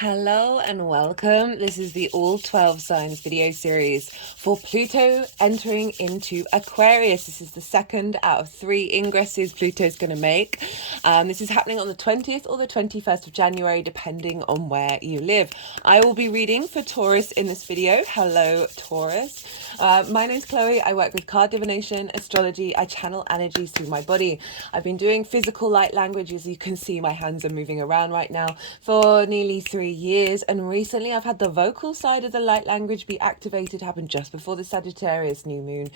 Hello and welcome. This is the All 12 Signs video series for Pluto entering into Aquarius. This is the second out of 3 ingresses Pluto's going to make. This is happening on the 20th or the 21st of January, depending on where you live. I will be reading for Taurus in this video. Hello, Taurus. My name's Chloe. I work with card divination, astrology. I channel energies through my body. I've been doing physical light language. As you can see, my hands are moving around right now for nearly 3 years, and recently I've had the vocal side of the light language be activated. Happened just before the Sagittarius new moon.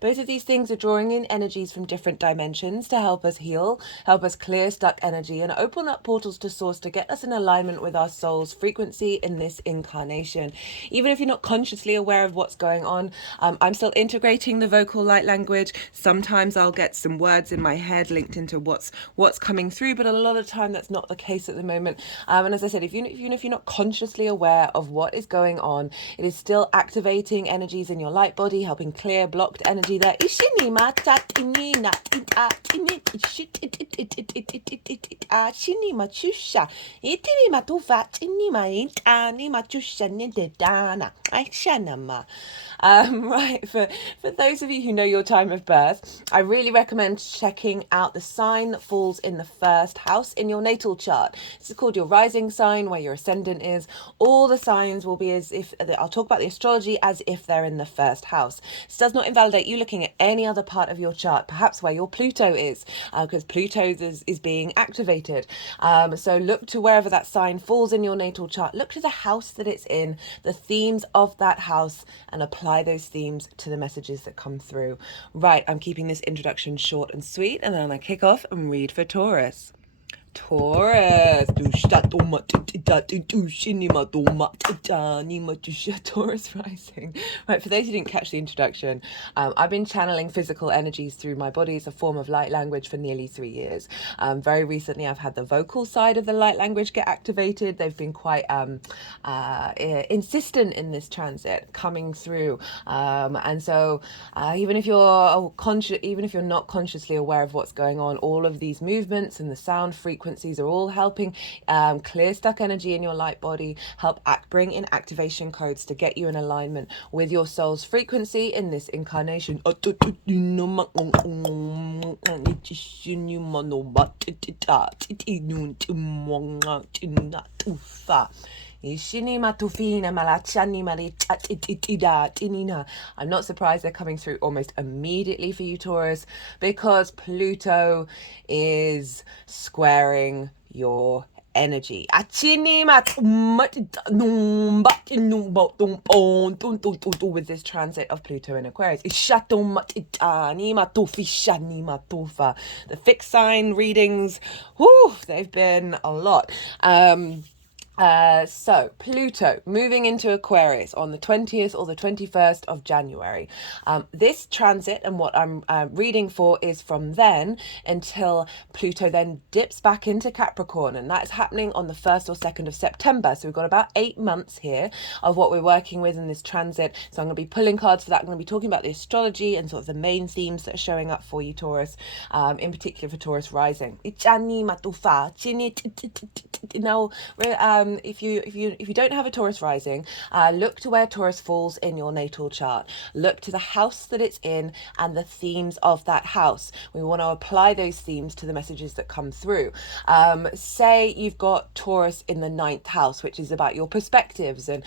Both of these things are drawing in energies from different dimensions to help us heal, help us clear stuck energy, and open up portals to source to get us in alignment with our soul's frequency in this incarnation. Even if you're not consciously aware of what's going on, I'm still integrating the vocal light language. Sometimes I'll get some words in my head linked into what's coming through, but a lot of the time that's not the case at the moment. And as I said, even if you're not consciously aware of what is going on, it is still activating energies in your light body, helping clear blocked energy there. Right, for those of you who know your time of birth, I really recommend checking out the sign that falls in the first house in your natal chart. This is called your rising sign, where your ascendant is. All the signs will be as if, I'll talk about the astrology as if they're in the first house. This does not invalidate you looking at any other part of your chart, perhaps where your Pluto is, because Pluto is being activated. So look to wherever that sign falls in your natal chart. Look to the house that it's in, the themes of that house, and apply those themes to the messages that come through. Right, I'm keeping this introduction short and sweet, and then I kick off and read for Taurus. Taurus. Taurus rising. Right, for those who didn't catch the introduction, I've been channeling physical energies through my body as a form of light language for nearly 3 years. Very recently, I've had the vocal side of the light language get activated. They've been quite insistent in this transit coming through. And so even if you're not consciously aware of what's going on, all of these movements and the sound frequencies are all helping clear stuck energy in your light body, help bring in activation codes to get you in alignment with your soul's frequency in this incarnation. I'm not surprised they're coming through almost immediately for you, Taurus, because Pluto is squaring your energy with this transit of Pluto in Aquarius. The fixed sign readings, they've been a lot. So Pluto moving into Aquarius on the 20th or the 21st of January. This transit and what I'm reading for is from then until Pluto then dips back into Capricorn, and that's happening on the 1st or 2nd of September. So we've got about 8 months here of what we're working with in this transit. So I'm going to be pulling cards for that. I'm going to be talking about the astrology and sort of the main themes that are showing up for you, Taurus, in particular for Taurus rising. Now, if you don't have a Taurus rising, look to where Taurus falls in your natal chart. Look to the house that it's in and the themes of that house. We want to apply those themes to the messages that come through. Say you've got Taurus in the 9th house, which is about your perspectives and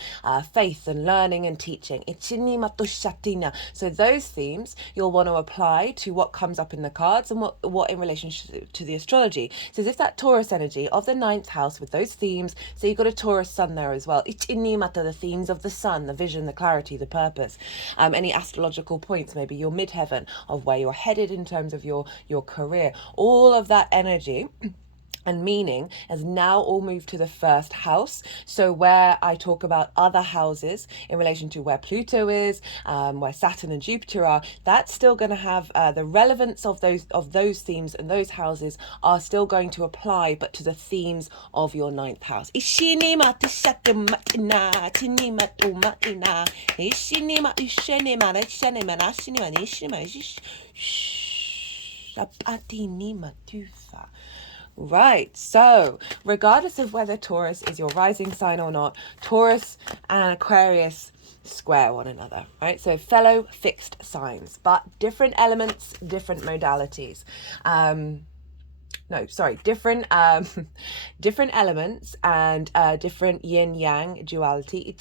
faith and learning and teaching. So those themes you'll want to apply to what comes up in the cards and what in relationship to the astrology. So as if that Taurus energy of the 9th house with those themes, so you've got a Taurus sun there as well. The themes of the sun, the vision, the clarity, the purpose. Any astrological points, maybe your midheaven of where you're headed in terms of your career. All of that energy and meaning has now all moved to the first house. So where I talk about other houses in relation to where Pluto is, where Saturn and Jupiter are, that's still going to have the relevance of those themes, and those houses are still going to apply, but to the themes of your 9th house. Right, so regardless of whether Taurus is your rising sign or not, Taurus and Aquarius square one another, right? So fellow fixed signs, but different elements, different modalities. Different different elements and different yin yang duality,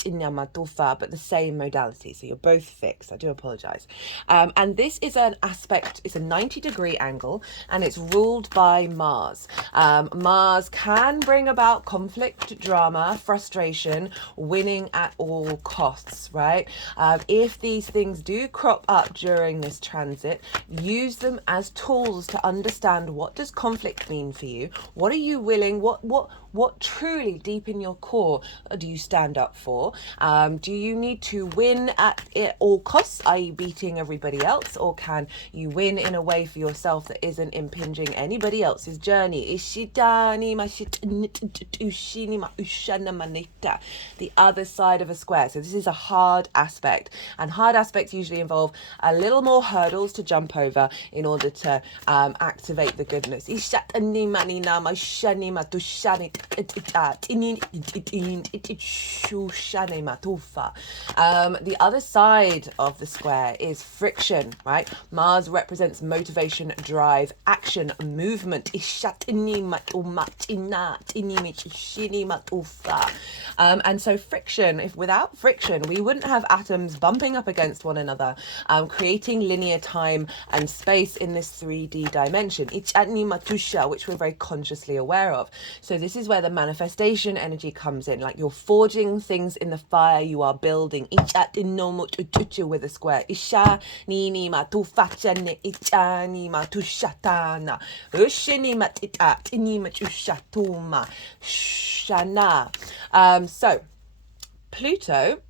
but the same modality. So you're both fixed. I do apologize. And this is an aspect, it's a 90-degree angle, and it's ruled by Mars. Mars can bring about conflict, drama, frustration, winning at all costs, right? If these things do crop up during this transit, use them as tools to understand, what does conflict mean for you? What are you willing, what truly deep in your core do you stand up for? Do you need to win at all costs, i.e. beating everybody else, or can you win in a way for yourself that isn't impinging anybody else's journey? The other side of a square. So this is a hard aspect, and hard aspects usually involve a little more hurdles to jump over in order to activate the goodness. The other side of the square is friction, right? Mars represents motivation, drive, action, movement. And so friction, if without friction, we wouldn't have atoms bumping up against one another, creating linear time and space in this 3D dimension, which we're very consciously aware of. So this is where the manifestation energy comes in, like you're forging things in the fire, you are building with a square. So Pluto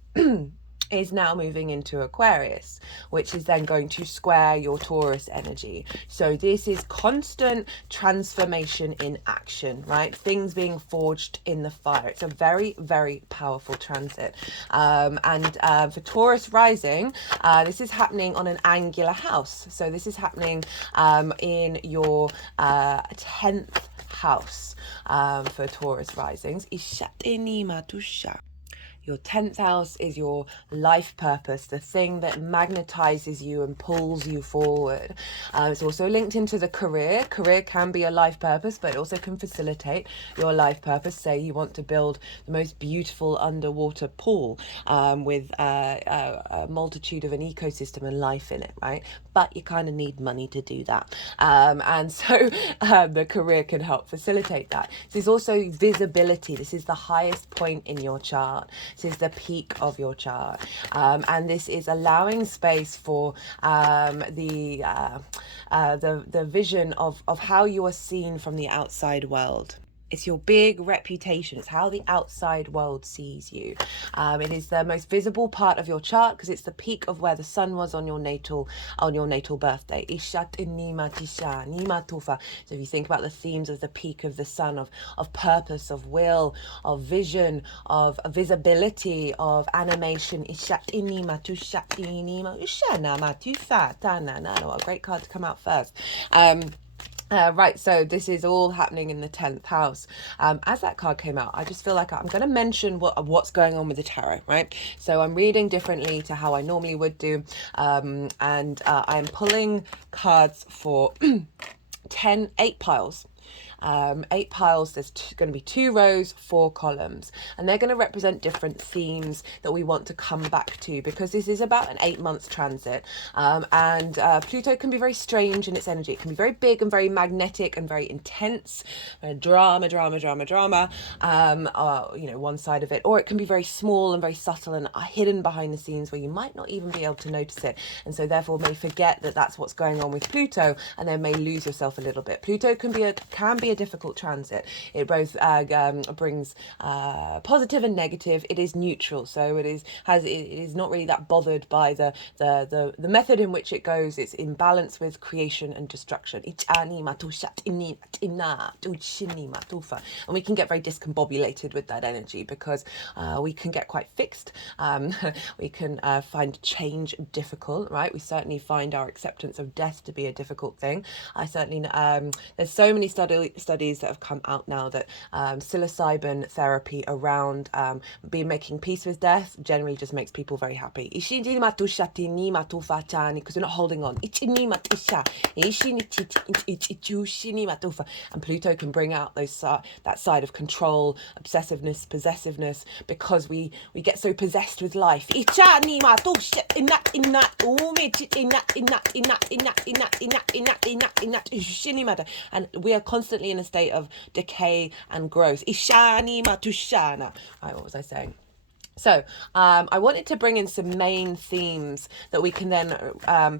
is now moving into Aquarius, which is then going to square your Taurus energy. So this is constant transformation in action, right? Things being forged in the fire. It's a very, very powerful transit. For Taurus rising, this is happening on an angular house. So this is happening in your 10th house for Taurus risings. Your 10th house is your life purpose, the thing that magnetizes you and pulls you forward. It's also linked into the career. Career can be a life purpose, but it also can facilitate your life purpose. Say you want to build the most beautiful underwater pool with a multitude of an ecosystem and life in it, right? But you kind of need money to do that. And so the career can help facilitate that. This is also visibility. This is the highest point in your chart. This is the peak of your chart, and this is allowing space for the vision of how you are seen from the outside world. It's your big reputation. It's how the outside world sees you. It is the most visible part of your chart because it's the peak of where the sun was on your natal birthday. So if you think about the themes of the peak of the sun, of purpose, of will, of vision, of visibility, of animation. A great card to come out first. Right, so this is all happening in the 10th house. As that card came out, I just feel like I'm going to mention what's going on with the tarot, right? So I'm reading differently to how I normally would do, and I'm pulling cards for 8 piles. 8 piles, there's going to be 2 rows, 4 columns, and they're going to represent different themes that we want to come back to, because this is about an 8-month transit, and Pluto can be very strange in its energy. It can be very big and very magnetic and very intense, drama, one side of it, or it can be very small and very subtle and hidden behind the scenes where you might not even be able to notice it, and so therefore may forget that that's what's going on with Pluto, and then may lose yourself a little bit. Pluto can be a can be a difficult transit. It both brings positive and negative. It is neutral, so it is not really that bothered by the method in which it goes. It's in balance with creation and destruction. And we can get very discombobulated with that energy because we can get quite fixed. We can find change difficult, right? We certainly find our acceptance of death to be a difficult thing. I certainly, there's so many studies that have come out now that psilocybin therapy around making peace with death generally just makes people very happy. Because we're not holding on. And Pluto can bring out that side of control, obsessiveness, possessiveness, because we get so possessed with life. And we are constantly in a state of decay and growth. Right, what was I saying? So I wanted to bring in some main themes that we can then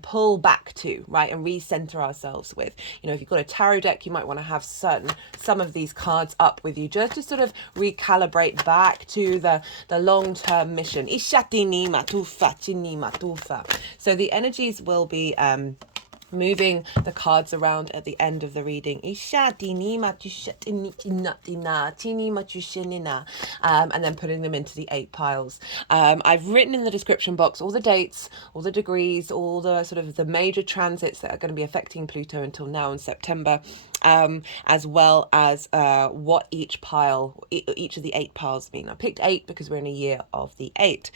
pull back to, right, and recenter ourselves with. You know, if you've got a tarot deck, you might want to have some of these cards up with you just to sort of recalibrate back to the long-term mission. So the energies will be moving the cards around at the end of the reading, and then putting them into the 8 piles. I've written in the description box all the dates, all the degrees, all the sort of the major transits that are going to be affecting Pluto until now in September, as well as what each of the 8 piles mean. I picked 8 because we're in a year of the 8.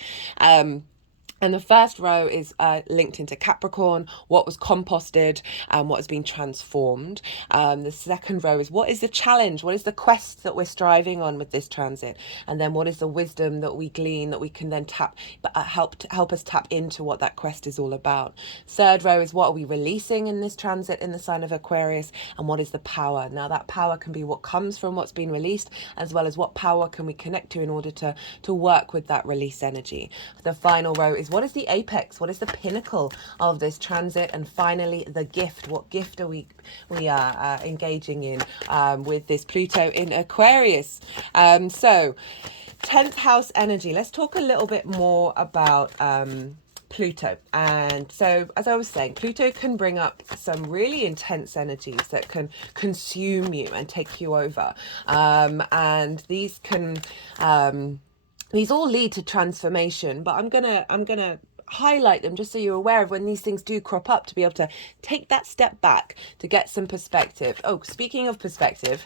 And the first row is linked into Capricorn, what was composted and what has been transformed. The second row is what is the challenge, what is the quest that we're striving on with this transit, and then what is the wisdom that we glean that we can then help us tap into what that quest is all about. Third row is what are we releasing in this transit in the sign of Aquarius, and what is the power. Now that power can be what comes from what's been released, as well as what power can we connect to in order to work with that release energy. The final row is what is the apex? What is the pinnacle of this transit? And finally, the gift. What gift are we engaging in with this Pluto in Aquarius? So 10th house energy. Let's talk a little bit more about Pluto. And so, as I was saying, Pluto can bring up some really intense energies that can consume you and take you over. And these can these all lead to transformation, but I'm gonna highlight them just so you're aware of when these things do crop up, to be able to take that step back to get some perspective. Oh, speaking of perspective,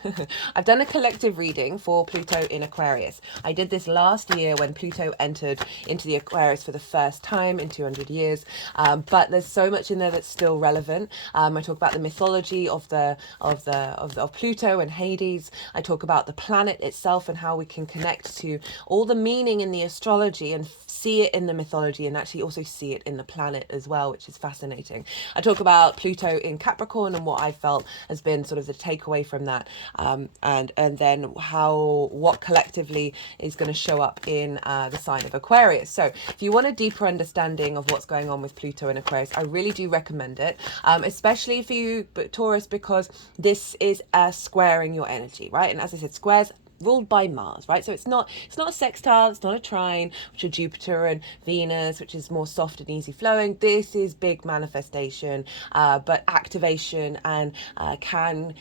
I've done a collective reading for Pluto in Aquarius. I did this last year when Pluto entered into the Aquarius for the first time in 200 years, but there's so much in there that's still relevant. I talk about the mythology of Pluto and Hades. I talk about the planet itself and how we can connect to all the meaning in the astrology and see it in the mythology, and actually also see it in the planet as well, which is fascinating. I talk about Pluto in Capricorn and what I felt has been sort of the takeaway from that, and then what collectively is going to show up in the sign of Aquarius. So if you want a deeper understanding of what's going on with Pluto in Aquarius, I really do recommend it, especially for you Taurus, because this is squaring your energy, right? And as I said, squares ruled by Mars, right? So it's not a sextile, it's not a trine, which are Jupiter and Venus, which is more soft and easy flowing. This is big manifestation, but activation, and can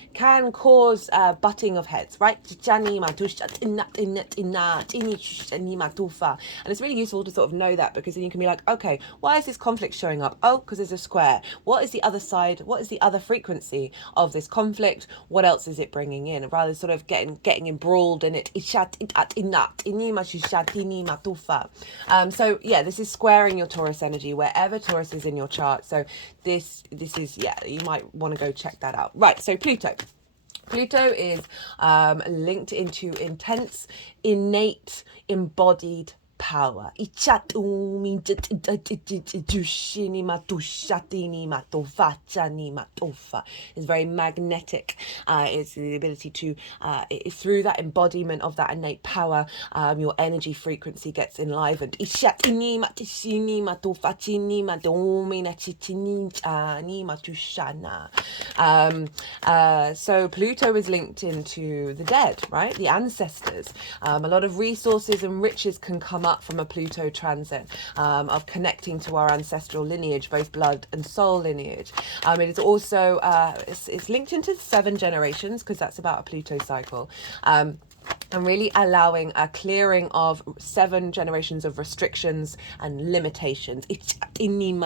cause butting of heads, right? And it's really useful to sort of know that, because then you can be like, okay, why is this conflict showing up? Oh, because there's a square. What is the other side? What is the other frequency of this conflict? What else is it bringing in? Rather than sort of getting embroiled in it. So yeah, this is squaring your Taurus energy wherever Taurus is in your chart. So this is, yeah, you might want to go check that out. Right, so Pluto is linked into intense, innate, embodied power. It's very magnetic. It's the ability to, through that embodiment of that innate power, your energy frequency gets enlivened. So Pluto is linked into the dead, right? The ancestors. A lot of resources and riches can come up from a Pluto transit, of connecting to our ancestral lineage, both blood and soul lineage. It is also, it's linked into 7 generations, because that's about a Pluto cycle. And really allowing a clearing of 7 generations of restrictions and limitations. And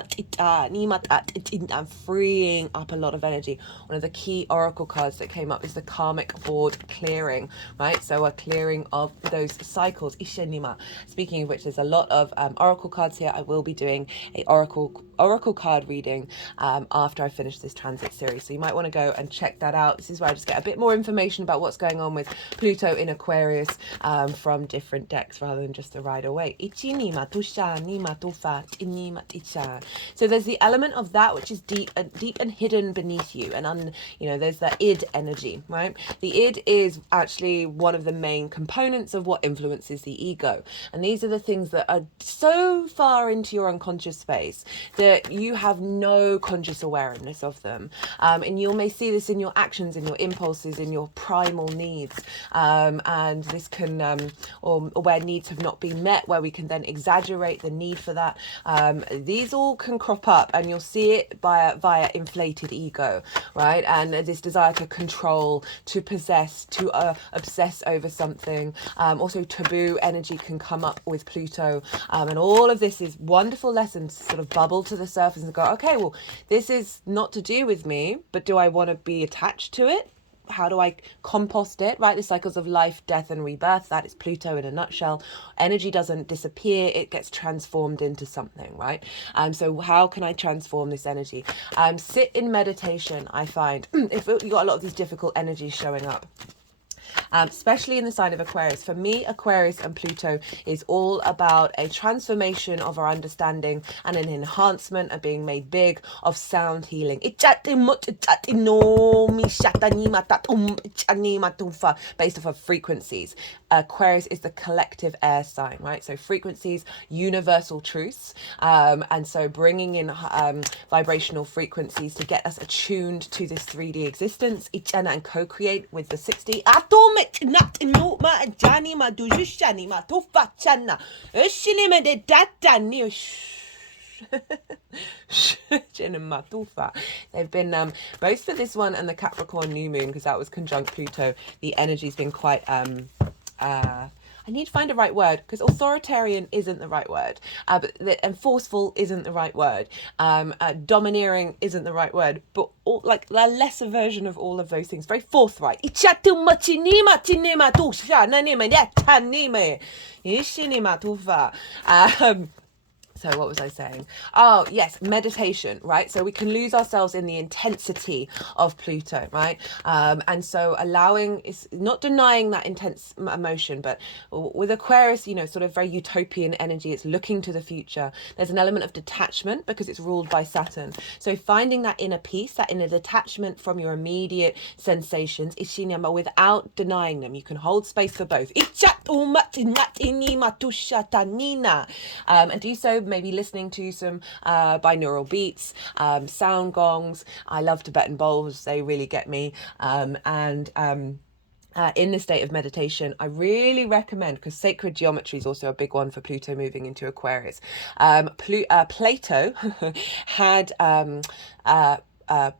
freeing up a lot of energy. One of the key oracle cards that came up is the karmic board clearing, right? So a clearing of those cycles. Speaking of which, there's a lot of oracle cards here. I will be doing a oracle card reading after I finish this transit series. So you might want to go and check that out. This is where I just get a bit more information about what's going on with Pluto in Aquarius from different decks rather than just the rider way. So there's the element of that which is deep and hidden beneath you, and there's the id energy, right? The id is actually one of the main components of what influences the ego, and these are the things that are so far into your unconscious space that you have no conscious awareness of them, and you may see this in your actions, in your impulses, in your primal needs, and this can or where needs have not been met, where we can then exaggerate the need for that. These all can crop up, and you'll see it via inflated ego, right? And this desire to control, to possess, to obsess over something. Also taboo energy can come up with Pluto, and all of this is wonderful lessons to sort of bubble to the surface and go, okay, well, this is not to do with me, but do I want to be attached to it? How do I compost it, right? The cycles of life, death, and rebirth. That is Pluto in a nutshell. Energy doesn't disappear. It gets transformed into something, right? So how can I transform this energy? Sit in meditation, I find. If you got a lot of these difficult energies showing up, especially in the sign of Aquarius. For me, Aquarius and Pluto is all about a transformation of our understanding and an enhancement of being made big of sound healing. Based off of frequencies. Aquarius is the collective air sign, right? So frequencies, universal truths. And so bringing in vibrational frequencies to get us attuned to this 3D existence and co-create with the 6D. They've been both for this one and the Capricorn new moon, because that was conjunct Pluto. The energy's been quite I need to find a right word, because authoritarian isn't the right word, and forceful isn't the right word, domineering isn't the right word, but like a lesser version of all of those things. Very forthright. So what was I saying? Oh, yes, meditation, right? So we can lose ourselves in the intensity of Pluto, right? And so allowing, is not denying that intense emotion, but with Aquarius, sort of very utopian energy, it's looking to the future. There's an element of detachment because it's ruled by Saturn. So finding that inner peace, that inner detachment from your immediate sensations, but without denying them. You can hold space for both. And do so maybe listening to some binaural beats, sound gongs. I love Tibetan bowls, they really get me. In the state of meditation, I really recommend, because sacred geometry is also a big one for Pluto moving into Aquarius. Plato had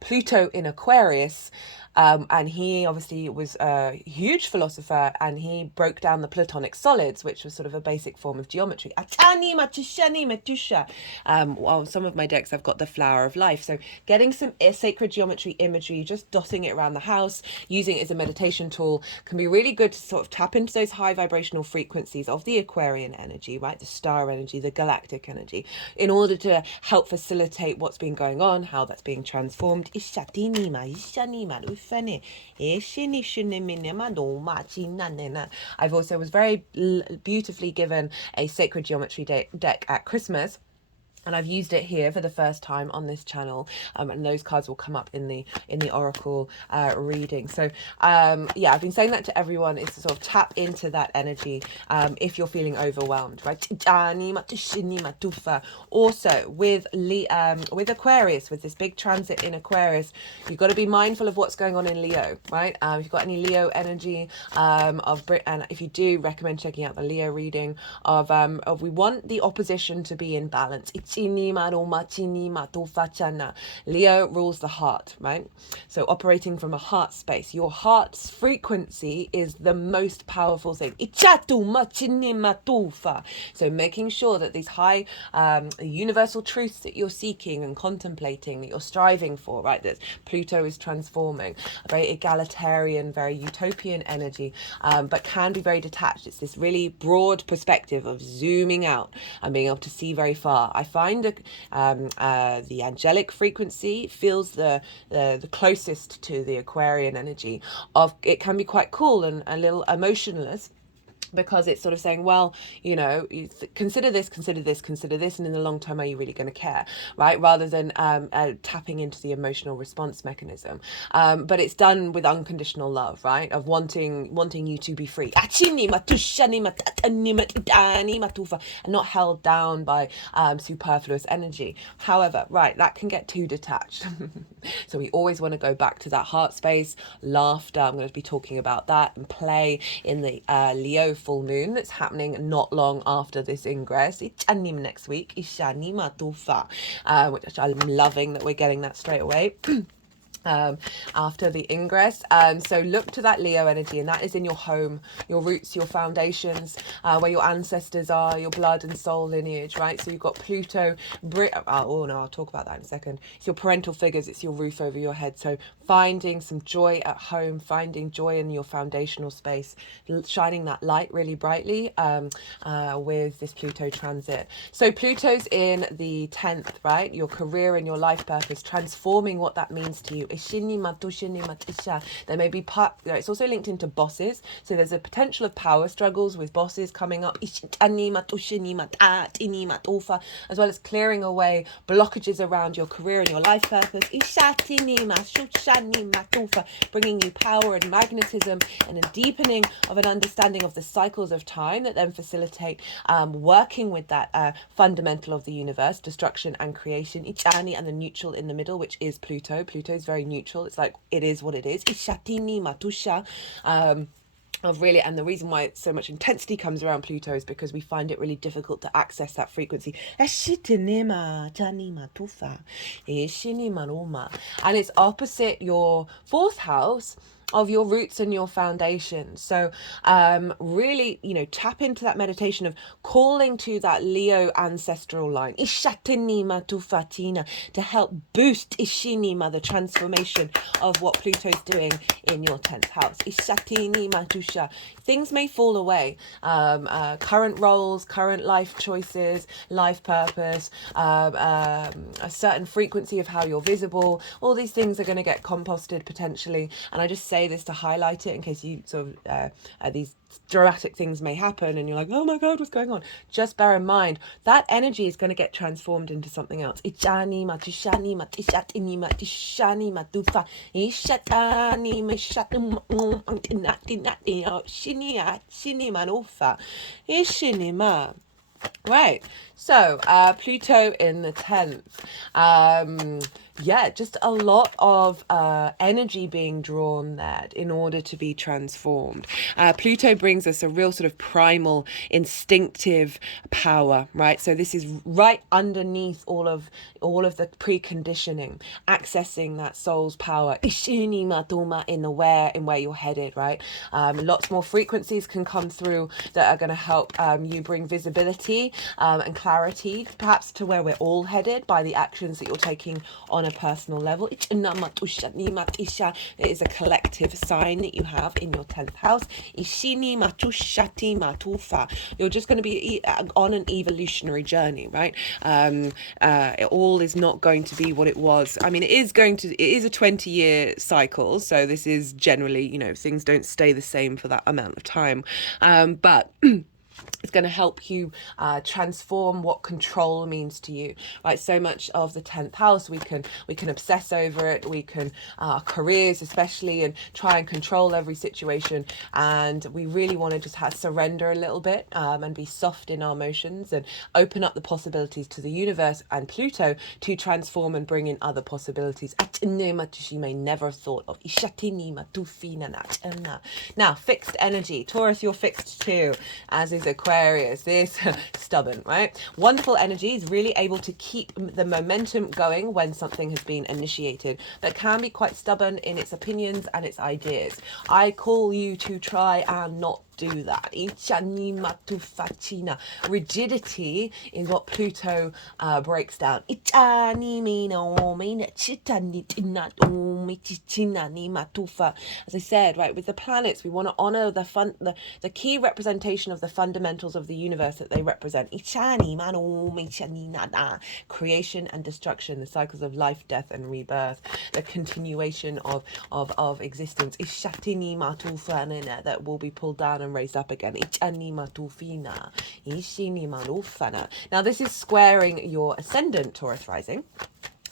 Pluto in Aquarius, and he obviously was a huge philosopher, and he broke down the Platonic solids, which was sort of a basic form of geometry. While some of my decks I've got the flower of life, so getting some sacred geometry imagery, just dotting it around the house, using it as a meditation tool, can be really good to sort of tap into those high vibrational frequencies of the Aquarian energy, right? The star energy, the galactic energy, in order to help facilitate what's been going on, how that's being transformed. I've also was very beautifully given a sacred geometry deck at Christmas, and I've used it here for the first time on this channel, and those cards will come up in the oracle reading. So yeah, I've been saying that to everyone, is to sort of tap into that energy if you're feeling overwhelmed, right? Also with Aquarius, with this big transit in Aquarius, you've got to be mindful of what's going on in Leo, right? If you've got any Leo energy and if you do, recommend checking out the Leo reading of we want the opposition to be in balance. Leo rules the heart, right? So operating from a heart space, your heart's frequency is the most powerful thing. So making sure that these high universal truths that you're seeking and contemplating, that you're striving for, right? That Pluto is transforming, a very egalitarian, very utopian energy, but can be very detached. It's this really broad perspective of zooming out and being able to see very far. I find the angelic frequency feels the closest to the Aquarian energy. It can be quite cool and a little emotionless, because it's sort of saying, well, you know, consider this, and in the long term, are you really going to care, right? Rather than tapping into the emotional response mechanism. But it's done with unconditional love, right? Of wanting you to be free, and not held down by superfluous energy. However, right, that can get too detached. So we always want to go back to that heart space, laughter. I'm going to be talking about that, and play in the Leo full moon that's happening not long after this ingress. It's next week, which I'm loving that we're getting that straight away. After the ingress. So look to that Leo energy, and that is in your home, your roots, your foundations, where your ancestors are, your blood and soul lineage, right? So you've got Pluto, I'll talk about that in a second. It's your parental figures, it's your roof over your head. So finding some joy at home, finding joy in your foundational space, shining that light really brightly with this Pluto transit. So Pluto's in the 10th, right? Your career and your life purpose, transforming what that means to you. There may be it's also linked into bosses, so there's a potential of power struggles with bosses coming up, as well as clearing away blockages around your career and your life purpose, bringing you power and magnetism and a deepening of an understanding of the cycles of time that then facilitate working with that fundamental of the universe, destruction and creation, and the neutral in the middle, which is Pluto. Pluto is very neutral. It's like, it is what it is. Of really, and the reason why so much intensity comes around Pluto is because we find it really difficult to access that frequency. And it's opposite your 4th house of your roots and your foundation. So really, you know, tap into that meditation of calling to that Leo ancestral line to help boost the transformation of what Pluto's doing in your 10th house. Things may fall away, current roles, current life choices, life purpose, a certain frequency of how you're visible. All these things are going to get composted potentially, and I just say this to highlight it in case you sort of these dramatic things may happen and you're like, oh my god, what's going on? Just bear in mind that energy is going to get transformed into something else. Right, so Pluto in the 10th. Yeah, just a lot of energy being drawn there in order to be transformed. Pluto brings us a real sort of primal, instinctive power, right? So this is right underneath all of the preconditioning, accessing that soul's power in where you're headed, right? Lots more frequencies can come through that are going to help you bring visibility and clarity clarity, perhaps to where we're all headed by the actions that you're taking on a personal level. It is a collective sign that you have in your 10th house. You're just going to be on an evolutionary journey, right? It all is not going to be what it was. I mean, it is a 20-year cycle. So this is generally, you know, things don't stay the same for that amount of time. But it's going to help you transform what control means to you, right? So much of the 10th house, we can obsess over it. We can, our careers especially, and try and control every situation. And we really want to just surrender a little bit and be soft in our emotions and open up the possibilities to the universe and Pluto to transform and bring in other possibilities you may never have thought of. Now, fixed energy. Taurus, you're fixed too, as is Aquarius. This stubborn, right? Wonderful energy is really able to keep the momentum going when something has been initiated, but can be quite stubborn in its opinions and its ideas. I call you to try and not do that. Rigidity is what Pluto breaks down. As I said, right, with the planets, we want to honor the key representation of the fundamentals of the universe that they represent. Creation and destruction, the cycles of life, death, and rebirth, the continuation of existence. That will be pulled down and raised up again. Now this is squaring your ascendant, Taurus rising.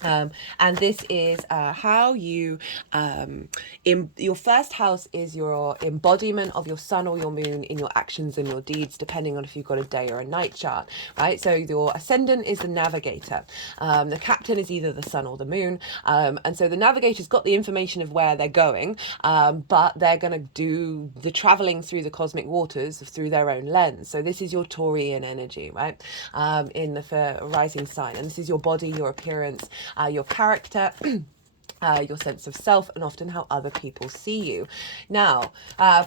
And this is how you your first house is your embodiment of your sun or your moon in your actions and your deeds, depending on if you've got a day or a night chart, right? So your ascendant is the navigator. The captain is either the sun or the moon, and so the navigator's got the information of where they're going, but they're going to do the traveling through the cosmic waters through their own lens. So this is your Taurian energy, right? In the rising sign, and this is your body, your appearance, your character, your sense of self, and often how other people see you. Now,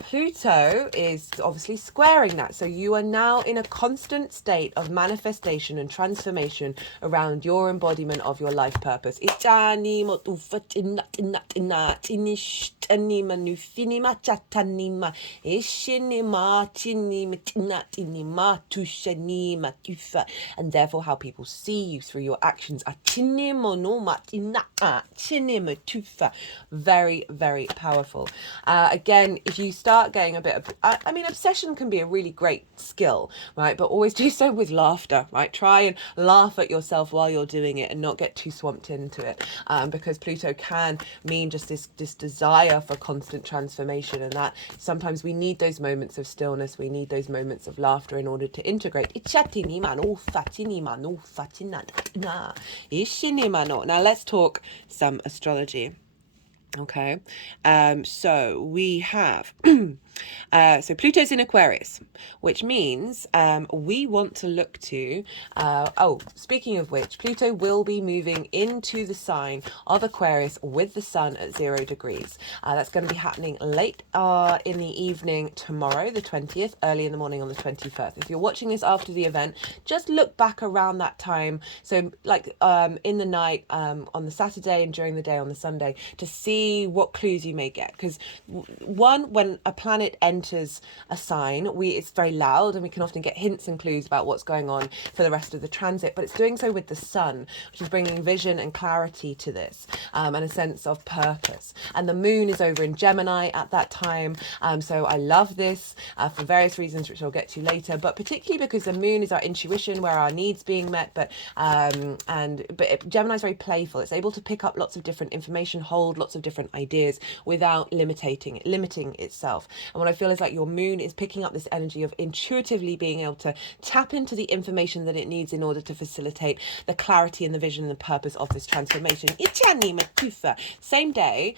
Pluto is obviously squaring that. So you are now in a constant state of manifestation and transformation around your embodiment of your life purpose. And therefore how people see you through your actions. Very, very powerful. Again, if you start getting a bit of, I mean, obsession can be a really great skill, right? But always do so with laughter, right? Try and laugh at yourself while you're doing it and not get too swamped into it, because Pluto can mean just this desire for constant transformation, and that sometimes we need those moments of stillness, we need those moments of laughter in order to integrate. Now let's talk some astrology. Okay, so we have so Pluto's in Aquarius, which means we want to look to speaking of which, Pluto will be moving into the sign of Aquarius with the sun at 0 degrees. That's going to be happening late in the evening tomorrow, the 20th, early in the morning on the 21st. If you're watching this after the event, just look back around that time, so like in the night on the Saturday and during the day on the Sunday, to see what clues you may get. Because when a planet enters a sign, it's very loud, and we can often get hints and clues about what's going on for the rest of the transit, but it's doing so with the sun, which is bringing vision and clarity to this, and a sense of purpose. And the moon is over in Gemini at that time, so I love this for various reasons, which I'll get to later, but particularly because the moon is our intuition, where our needs being met, but Gemini is very playful. It's able to pick up lots of different information, hold lots of different ideas without limiting itself. And what I feel is like your moon is picking up this energy of intuitively being able to tap into the information that it needs in order to facilitate the clarity and the vision and the purpose of this transformation. Same day,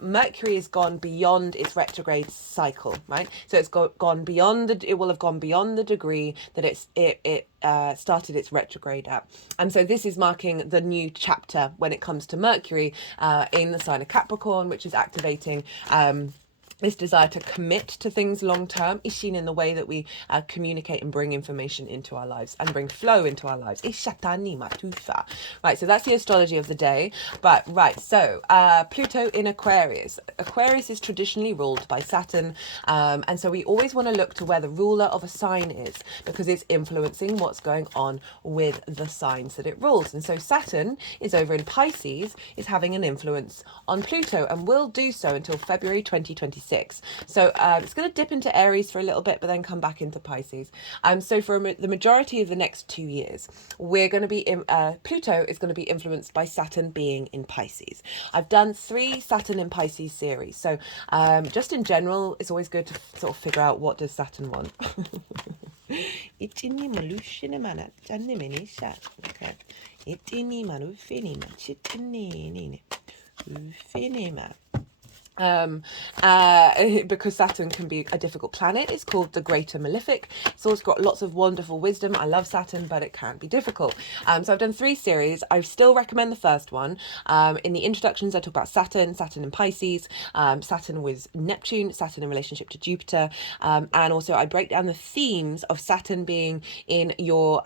Mercury has gone beyond its retrograde cycle, right? So it's gone beyond it will have gone beyond the degree that it started its retrograde at. And so this is marking the new chapter when it comes to Mercury in the sign of Capricorn, which is activating this desire to commit to things long term is seen in the way that we communicate and bring information into our lives and bring flow into our lives. Right, so that's the astrology of the day. But right, so Pluto in Aquarius. Aquarius is traditionally ruled by Saturn, and so we always want to look to where the ruler of a sign is, because it's influencing what's going on with the signs that it rules. And so Saturn is over in Pisces, is having an influence on Pluto, and will do so until February 2026. So it's going to dip into Aries for a little bit, but then come back into Pisces. So for the majority of the next 2 years, we're going to be Pluto is going to be influenced by Saturn being in Pisces. I've done 3 Saturn in Pisces series. So just in general, it's always good to sort of figure out, what does Saturn want? Because Saturn can be a difficult planet. It's called the Greater Malefic. It's also got lots of wonderful wisdom. I love Saturn, but it can be difficult. So I've done 3 series. I still recommend the first one. In the introductions, I talk about Saturn in Pisces, Saturn with Neptune, Saturn in relationship to Jupiter, and also I break down the themes of Saturn being in your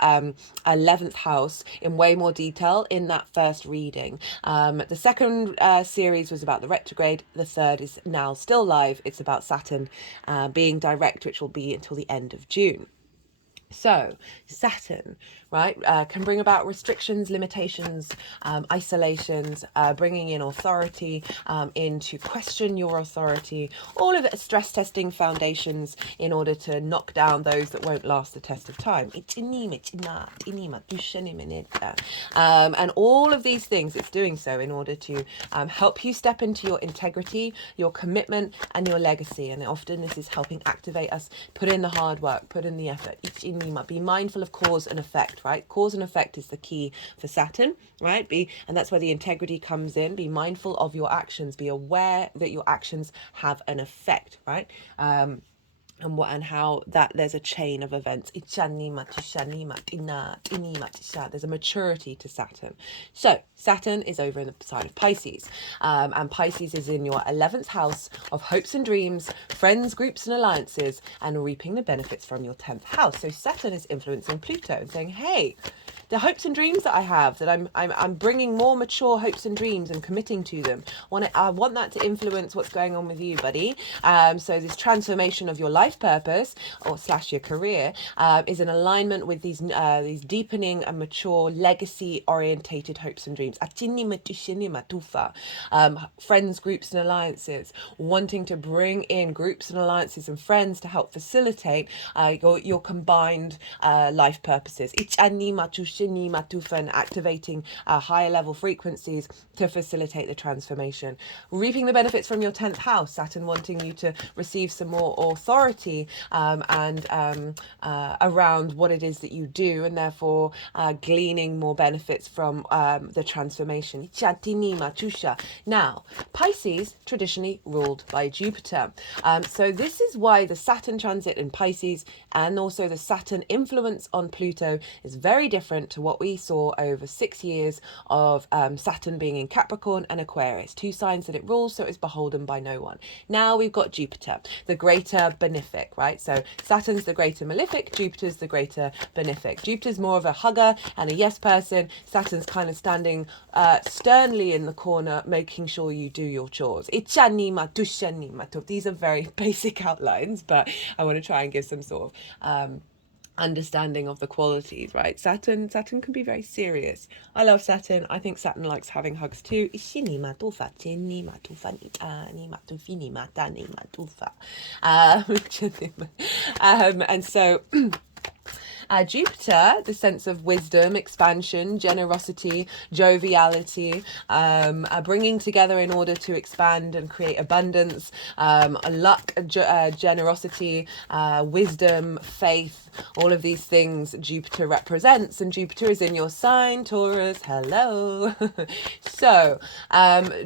11th house in way more detail in that first reading. The second series was about the retrograde. The third is now still live. It's about Saturn being direct, which will be until the end of June. So Saturn, right, can bring about restrictions, limitations, isolations, bringing in authority, in to question your authority, all of it stress testing foundations in order to knock down those that won't last the test of time. And all of these things, it's doing so in order to help you step into your integrity, your commitment, and your legacy. And often this is helping activate us, put in the hard work, put in the effort. Be mindful of cause and effect, right? Cause and effect is the key for Saturn, right? And that's where the integrity comes in. Be mindful of your actions. Be aware that your actions have an effect, right? And how that there's a chain of events. There's a maturity to Saturn. So Saturn is over in the sign of Pisces, and Pisces is in your 11th house of hopes and dreams, friends, groups and alliances, and reaping the benefits from your 10th house. So Saturn is influencing Pluto and saying, hey, the hopes and dreams that I have, that I'm bringing more mature hopes and dreams and committing to them. I want that to influence what's going on with you, buddy. So this transformation of your life purpose or / your career is in alignment with these deepening and mature legacy orientated hopes and dreams. Friends, groups and alliances, wanting to bring in groups and alliances and friends to help facilitate your combined life purposes. And activating higher level frequencies to facilitate the transformation. Reaping the benefits from your 10th house, Saturn wanting you to receive some more authority and around what it is that you do, and therefore gleaning more benefits from the transformation. Now, Pisces traditionally ruled by Jupiter. So this is why the Saturn transit in Pisces and also the Saturn influence on Pluto is very different to what we saw over 6 years of Saturn being in Capricorn and Aquarius, 2 signs that it rules, so it's beholden by no one. Now we've got Jupiter, the greater benefic, right? So Saturn's the greater malefic, Jupiter's the greater benefic. Jupiter's more of a hugger and a yes person. Saturn's kind of standing sternly in the corner, making sure you do your chores. These are very basic outlines, but I want to try and give some sort of understanding of the qualities, right? Saturn can be very serious. I love Saturn. I think Saturn likes having hugs too. And so Jupiter, the sense of wisdom, expansion, generosity, joviality, bringing together in order to expand and create abundance, luck, generosity, wisdom, faith, all of these things Jupiter represents. And Jupiter is in your sign, Taurus. Hello. So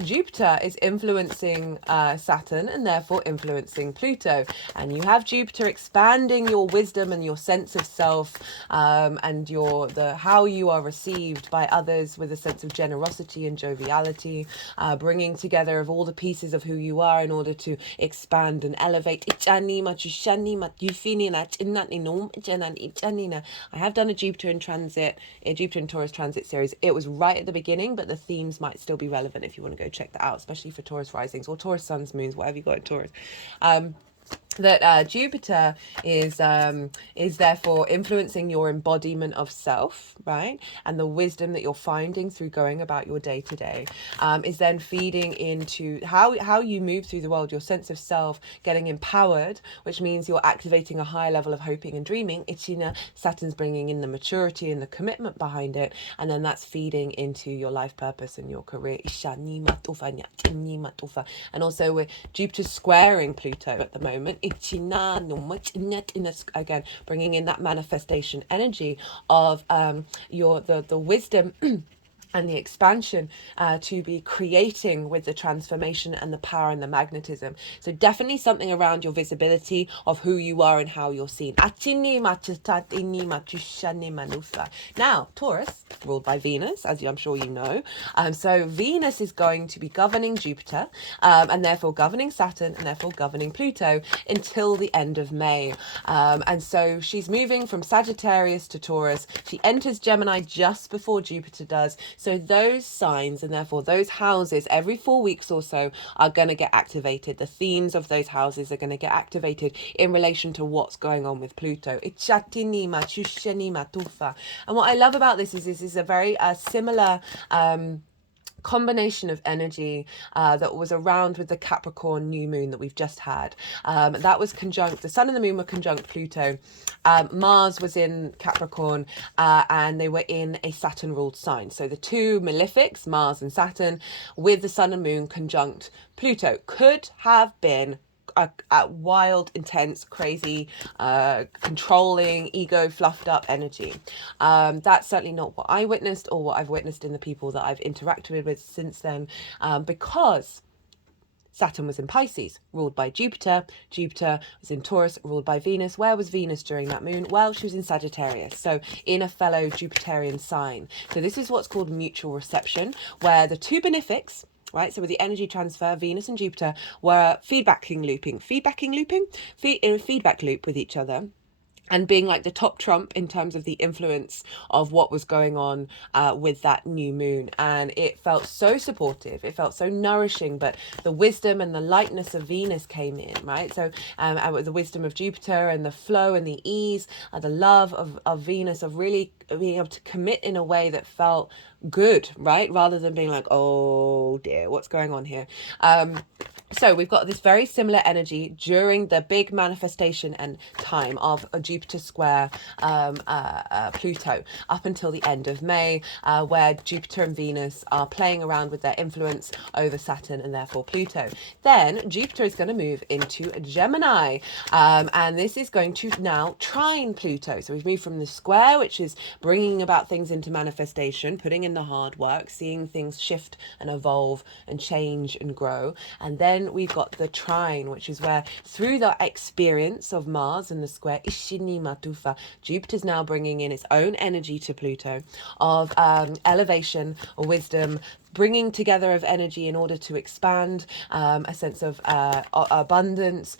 Jupiter is influencing Saturn and therefore influencing Pluto. And you have Jupiter expanding your wisdom and your sense of self, and how you are received by others with a sense of generosity and joviality, bringing together of all the pieces of who you are in order to expand and elevate. I have done a Jupiter in Taurus transit series. It was right at the beginning, but the themes might still be relevant if you want to go check that out, especially for Taurus risings or Taurus suns, moons, whatever you got in Taurus. That Jupiter is therefore influencing your embodiment of self, right? And the wisdom that you're finding through going about your day to day is then feeding into how you move through the world, your sense of self getting empowered, which means you're activating a higher level of hoping and dreaming. Saturn's bringing in the maturity and the commitment behind it, and then that's feeding into your life purpose and your career. And also with Jupiter squaring Pluto at the moment, again bringing in that manifestation energy of the wisdom and the expansion to be creating with the transformation and the power and the magnetism. So definitely something around your visibility of who you are and how you're seen. Now, Taurus, ruled by Venus, as I'm sure you know. So Venus is going to be governing Jupiter and therefore governing Saturn and therefore governing Pluto until the end of May. And so she's moving from Sagittarius to Taurus. She enters Gemini just before Jupiter does. So those signs and therefore those houses every 4 weeks or so are going to get activated. The themes of those houses are going to get activated in relation to what's going on with Pluto. And what I love about this is a very similar combination of energy that was around with the Capricorn new moon that we've just had. That was conjunct, the sun and the moon were conjunct Pluto. Mars was in Capricorn and they were in a Saturn ruled sign. So the two malefics, Mars and Saturn, with the sun and moon conjunct Pluto, could have been a wild, intense, crazy, controlling, ego fluffed up energy. That's certainly not what I witnessed or what I've witnessed in the people that I've interacted with since then, because Saturn was in Pisces, ruled by Jupiter. Jupiter was in Taurus, ruled by Venus. Where was Venus during that moon? Well, she was in Sagittarius, so in a fellow Jupiterian sign. So this is what's called mutual reception, where the two benefics, right, so with the energy transfer, Venus and Jupiter were feedback loop with each other, and being like the top trump in terms of the influence of what was going on with that new moon. And it felt so supportive, it felt so nourishing, but the wisdom and the lightness of Venus came in, right? So the wisdom of Jupiter and the flow and the ease, the love of Venus, of really being able to commit in a way that felt good, right? Rather than being like, oh dear, what's going on here? So we've got this very similar energy during the big manifestation and time of a Jupiter square Pluto up until the end of May, where Jupiter and Venus are playing around with their influence over Saturn and therefore Pluto. Then Jupiter is going to move into Gemini, and this is going to now trine Pluto. So we've moved from the square, which is bringing about things into manifestation, putting in the hard work, seeing things shift and evolve and change and grow, and then we've got the trine, which is where through the experience of Mars and the square, Jupiter's now bringing in its own energy to Pluto of elevation, wisdom, bringing together of energy in order to expand, a sense of abundance,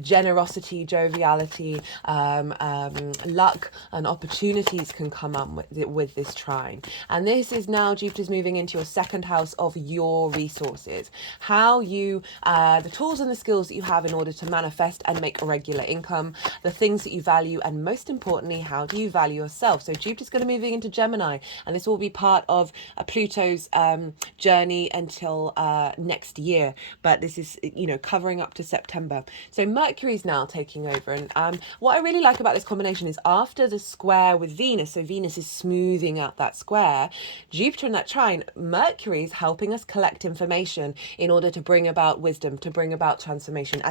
generosity, joviality, luck and opportunities can come up with this trine. And this is now Jupiter's moving into your second house of your resources, how you, the tools and the skills that you have in order to manifest and make a regular income, the things that you value, and most importantly, how do you value yourself? So Jupiter's going to be moving into Gemini, and this will be part of Pluto's journey until next year, but this is, covering up to September. So Mercury's now taking over, and what I really like about this combination is after the square with Venus, so Venus is smoothing out that square, Jupiter in that trine, Mercury's helping us collect information in order to bring about wisdom, to bring about transformation.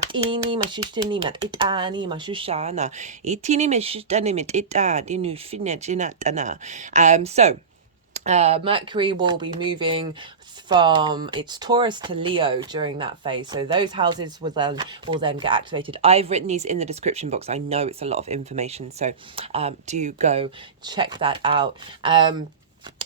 So Mercury will be moving from its Taurus to Leo during that phase, so those houses will then get activated. I've written these in the description box. I know it's a lot of information, so do go check that out.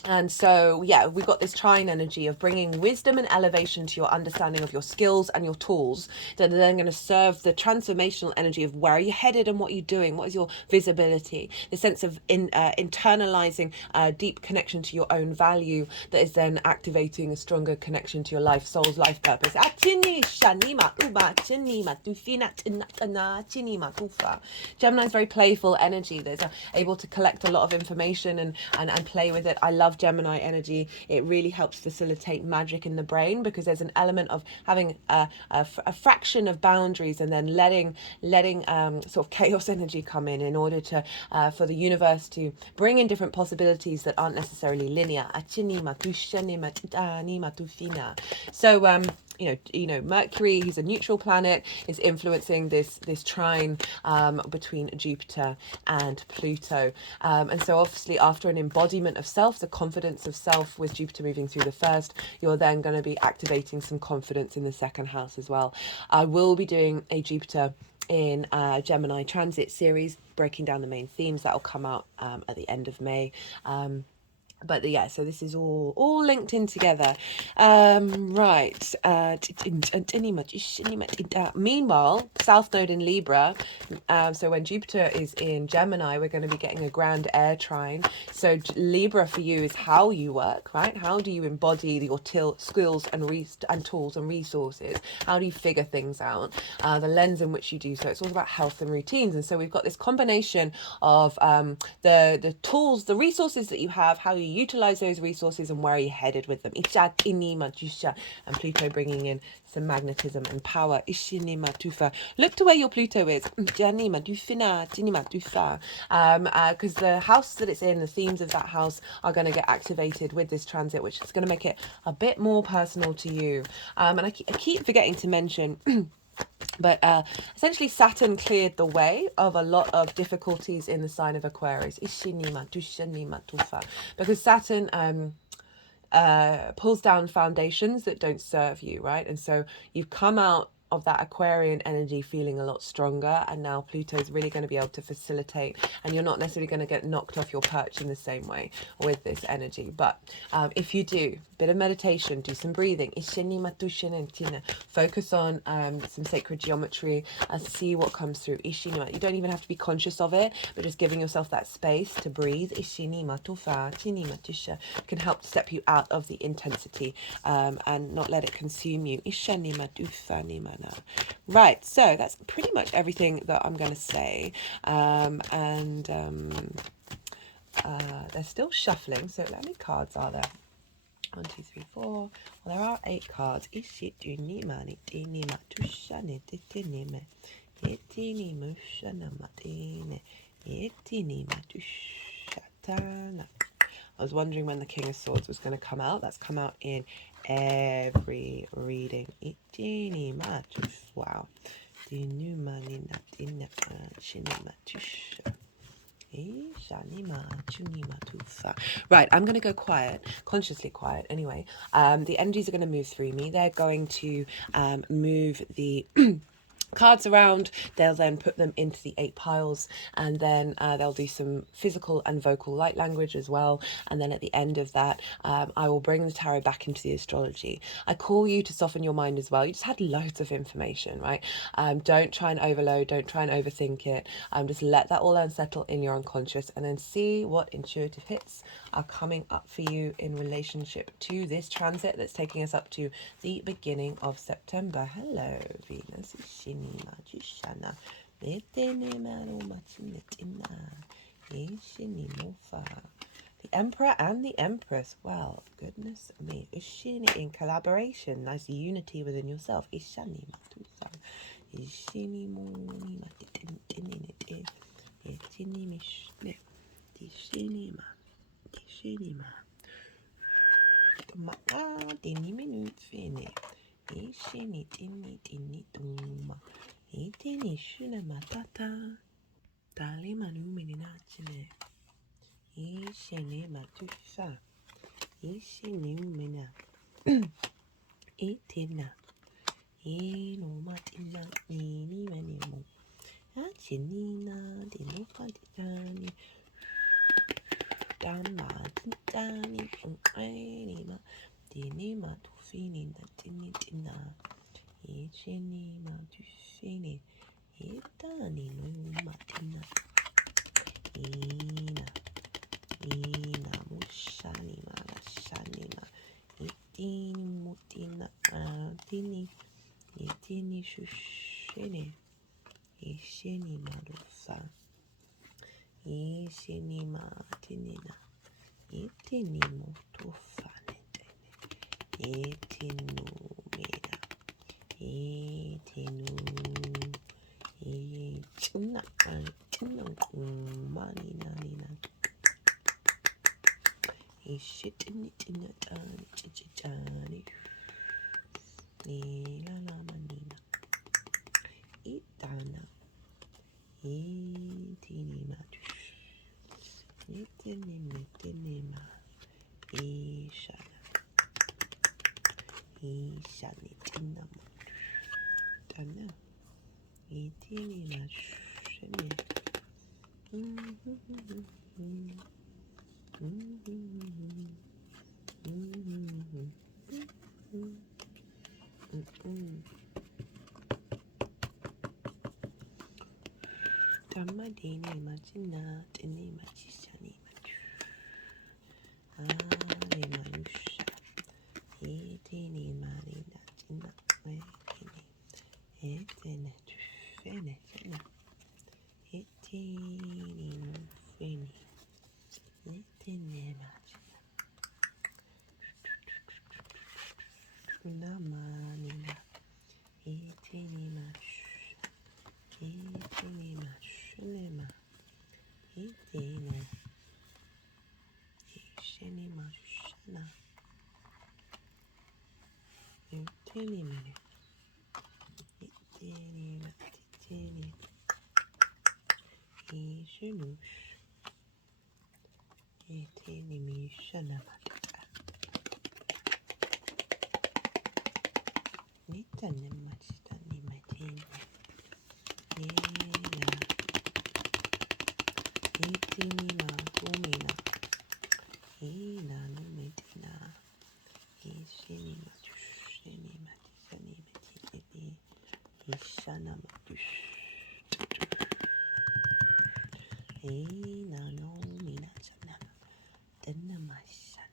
And so, yeah, we've got this trine energy of bringing wisdom and elevation to your understanding of your skills and your tools that are then going to serve the transformational energy of where are you headed and what you're doing, what is your visibility, the sense of internalizing a deep connection to your own value that is then activating a stronger connection to your life, soul's life purpose. Gemini is very playful energy. There's able to collect a lot of information and play with it. I love Gemini energy. It really helps facilitate magic in the brain because there's an element of having a fraction of boundaries and then letting sort of chaos energy come in order to for the universe to bring in different possibilities that aren't necessarily linear. So you know, Mercury, he's a neutral planet, is influencing this trine between Jupiter and Pluto. And so obviously after an embodiment of self, the confidence of self with Jupiter moving through the first, you're then going to be activating some confidence in the second house as well. I will be doing a Jupiter in Gemini transit series, breaking down the main themes that will come out at the end of May. But yeah, so this is all linked in together. Right. Meanwhile, South Node in Libra. So when Jupiter is in Gemini, we're going to be getting a grand air trine. So Libra for you is how you work, right? How do you embody your skills and tools and resources? How do you figure things out? The lens in which you do so. It's all about health and routines. And so we've got this combination of the tools, the resources that you have, how you utilize those resources and where are you headed with them. And Pluto bringing in some magnetism and power. Look to where your Pluto is. Because the house that it's in, the themes of that house are going to get activated with this transit, which is going to make it a bit more personal to you. And I keep forgetting to mention but essentially Saturn cleared the way of a lot of difficulties in the sign of Aquarius. Because Saturn pulls down foundations that don't serve you, right? And so you've come out of that Aquarian energy feeling a lot stronger, and now Pluto is really going to be able to facilitate, and you're not necessarily going to get knocked off your perch in the same way with this energy. But if you do a bit of meditation, do some breathing, focus on some sacred geometry and see what comes through. You don't even have to be conscious of it, but just giving yourself that space to breathe can help step you out of the intensity and not let it consume you. Right, so that's pretty much everything that I'm going to say. They're still shuffling, so how many cards are there? 1, 2, 3, 4. Well, there are 8 cards. I was wondering when the King of Swords was going to come out. That's come out in every reading. Wow. Right, I'm going to go quiet, consciously quiet anyway. The energies are going to move through me. They're going to move the cards around. They'll then put them into the 8 piles, and then they'll do some physical and vocal light language as well. And then at the end of that, I will bring the tarot back into the astrology. I call you to soften your mind as well. You just had loads of information, right? Don't try and overload, don't try and overthink it. Just let that all unsettle in your unconscious, and then see what intuitive hits are coming up for you in relationship to this transit that's taking us up to the beginning of September. Hello, Venus. The Emperor and the Empress. Well, goodness me. In collaboration. Nice unity within yourself. 이시니우메나 이티나 이노마티나 이니마니모 아치니나 디노파티타니 담마틴타니 뽕아이니마 디니마 두피니나 티니티나 이치니마 두피니 이타니 노마티나 이나 무샤니마 라샤니마 이티니 모티나 아티니 이티니 슈쉐니 이시니마 루파 이시니마 티니나 이티니 모토파네테네 이티누미나 이티누 이친나 공만이나니나 이시티니티나타니 찌찌짜니 니라라마니나 이따나 이티니마 이티니미티니마 이샤나 이샤니티나마 따나 이티니마 쉐네 담마디니마 찐나 찐니마 지샤니마 아니마 유샤 이티니마리나 찐나 에티니 에테네 쥐페네 찐나 에티니 무페니 에테네 마치나 나마니나 에티니마 이티니마 슈네마 이티네 이시니마 슈샤나 이티니미네 이티니마 티티니 이시누 이티니미 샤나마타 니타네 마치타니 마티니 이나 이티니마 도미나 이나누메티나 이시니마 슈시니마 티샤니마 티티니 이샤나마 이나노미나 샤나마 덴나마 샤니마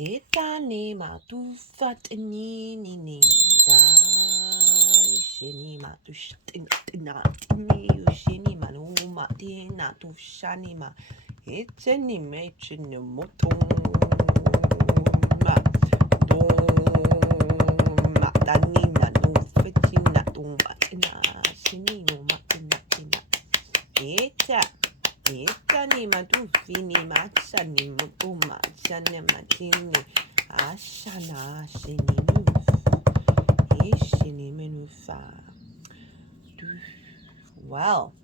이타니마 두파티니니니 다이시니마 두샤티나 티니유시니마 노마티나 두샤니마 이체니메 치누모토마 도마 다니나 노페티나 도마티나 시니노마티나티나 이타니마 두피니마 샤니모 도마 샤네마티니 아샤나 시니누 이시니메누파 Well,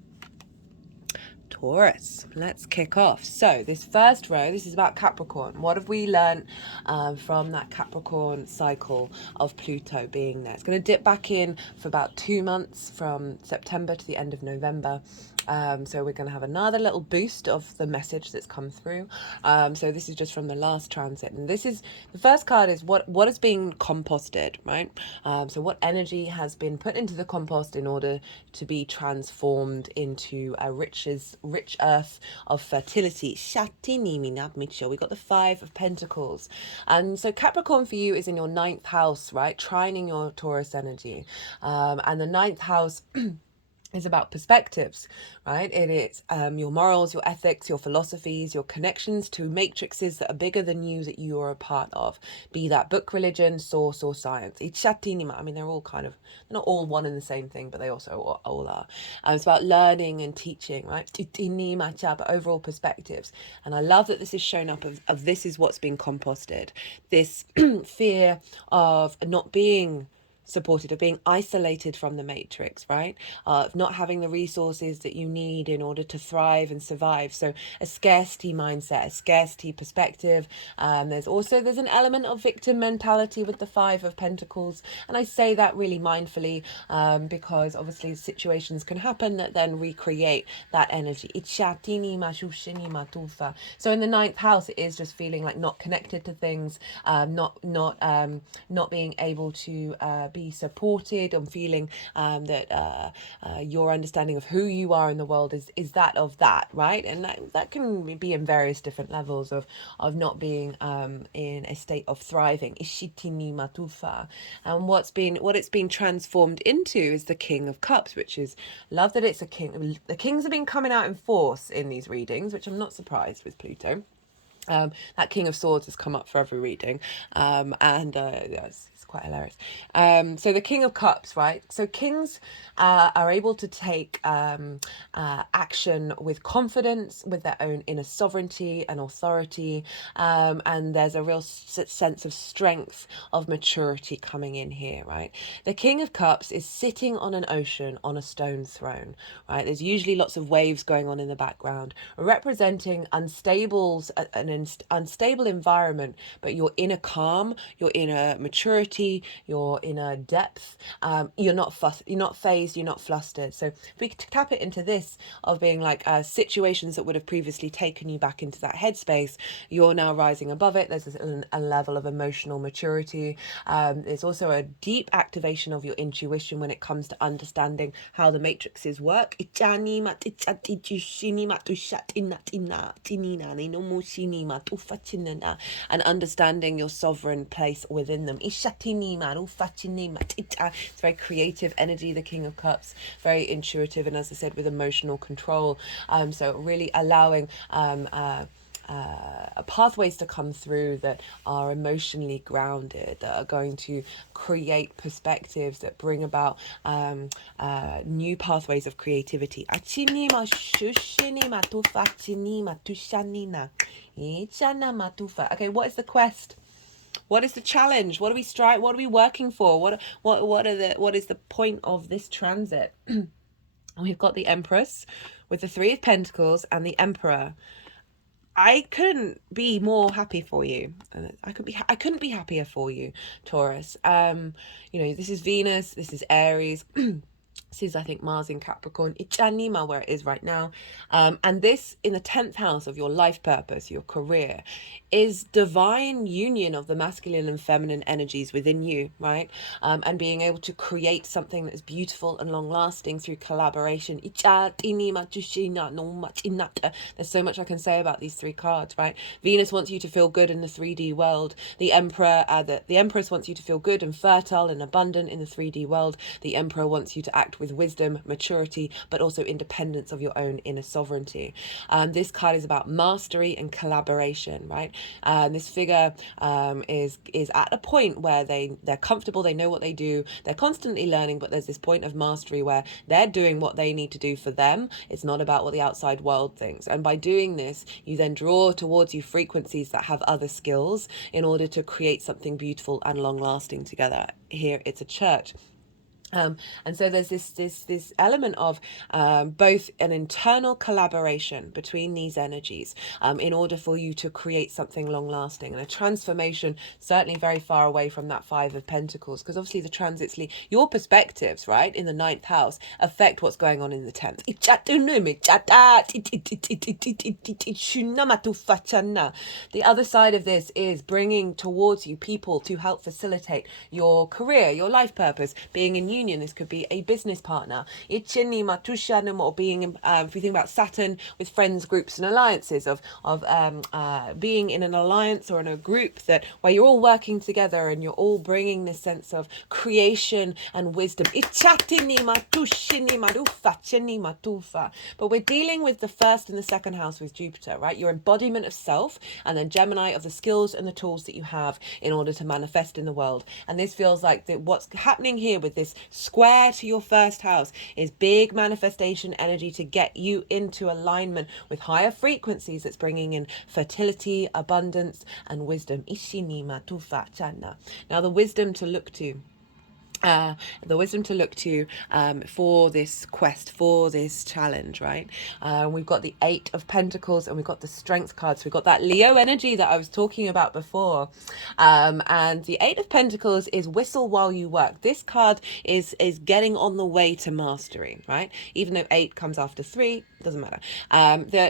Taurus, let's kick off. So this first row, this is about Capricorn. What have we learned from that Capricorn cycle of Pluto being there? It's going to dip back in for about 2 months from September to the end of November. So we're going to have another little boost of the message that's come through. So this is just from the last transit, and this is the first card is what is being composted, right? So what energy has been put into the compost in order to be transformed into a rich earth of fertility. We got the 5 of Pentacles, and so Capricorn for you is in your 9th house, right? Trining your Taurus energy, and the 9th house is about perspectives, right? It is your morals, your ethics, your philosophies, your connections to matrices that are bigger than you, that you are a part of, be that book, religion, source, or science. I mean, they're all kind of, they're not all one and the same thing, but they also all are. It's about learning and teaching, right? But overall perspectives. And I love that this is shown up of this is what's being composted. This fear of not being supported, of being isolated from the matrix, right? Of not having the resources that you need in order to thrive and survive. So a scarcity mindset, a scarcity perspective. There's an element of victim mentality with the Five of Pentacles, and I say that really mindfully, because obviously situations can happen that then recreate that energy. So in the ninth house, it is just feeling like not connected to things, not being able to be supported, and feeling that your understanding of who you are in the world is that of that, right? And that can be in various different levels of not being in a state of thriving. And what it's been transformed into is the King of Cups, which is, love that it's a king. The kings have been coming out in force in these readings, which I'm not surprised with Pluto. That King of Swords has come up for every reading, and it's quite hilarious. So the King of Cups, right? So kings are able to take action with confidence, with their own inner sovereignty and authority, and there's a real sense of strength, of maturity coming in here, right? The King of Cups is sitting on an ocean on a stone throne, right? There's usually lots of waves going on in the background, representing an unstable environment, but your inner calm, your inner maturity, your inner depth. You're not phased, you're not flustered. So if we tap it into this of being like situations that would have previously taken you back into that headspace, you're now rising above it. There's a level of emotional maturity. There's also a deep activation of your intuition when it comes to understanding how the matrices work, and understanding your sovereign place within them. It's very creative energy, the King of Cups, very intuitive, and as I said, with emotional control. So really allowing pathways to come through that are emotionally grounded, that are going to create perspectives that bring about new pathways of creativity. Okay, what is the quest? What is the challenge? What are we What are we working for? What is the point of this transit? We've got the Empress with the Three of Pentacles and the Emperor. I couldn't be more happy for you. I couldn't be happier for you, Taurus. This is Venus, this is Aries. This is, I think, Mars in Capricorn, Ichanima, where it is right now. And this, in the 10th house of your life purpose, your career, is divine union of the masculine and feminine energies within you, right? And being able to create something that is beautiful and long-lasting through collaboration. There's so much I can say about these three cards, right? Venus wants you to feel good in the 3D world. The Empress wants you to feel good and fertile and abundant in the 3D world. The Emperor wants you to act with wisdom, maturity, but also independence of your own inner sovereignty. This card is about mastery and collaboration, right? This figure is at a point where they're comfortable, they know what they do, they're constantly learning, but there's this point of mastery where they're doing what they need to do for them. It's not about what the outside world thinks. And by doing this, you then draw towards you frequencies that have other skills in order to create something beautiful and long lasting together. Here it's a church. And so there's this element of both an internal collaboration between these energies in order for you to create something long lasting, and a transformation certainly very far away from that Five of Pentacles, because obviously the transits, your perspectives, right, in the 9th house affect what's going on in the 10th. The other side of this is bringing towards you people to help facilitate your career, your life purpose, being in union. This could be a business partner. Or being, if you think about Saturn, with friends, groups and alliances, of being in an alliance or in a group where you're all working together and you're all bringing this sense of creation and wisdom. But we're dealing with the first and the second house with Jupiter, right? Your embodiment of self, and then Gemini of the skills and the tools that you have in order to manifest in the world. And this feels like what's happening here with this square to your first house is big manifestation energy to get you into alignment with higher frequencies that's bringing in fertility, abundance, and wisdom. Now, the wisdom to look to the wisdom to look to for this quest, for this challenge, right? We've got the Eight of Pentacles and we've got the Strength card. So we've got that Leo energy that I was talking about before. And the Eight of Pentacles is whistle while you work. This card is getting on the way to mastery, right? Even though 8 comes after 3, doesn't matter.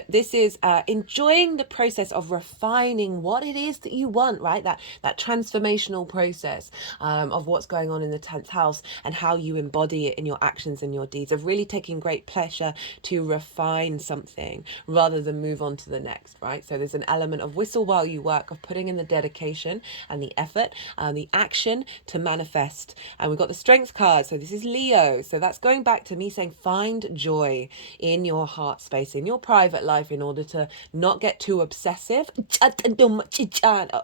This is enjoying the process of refining what it is that you want, right? That transformational process of what's going on in the 10th house and how you embody it in your actions and your deeds, of really taking great pleasure to refine something rather than move on to the next, right? So there's an element of whistle while you work, of putting in the dedication and the effort and the action to manifest. And we've got the Strength card. So this is Leo. So that's going back to me saying find joy in your heart space, in your private life, in order to not get too obsessive.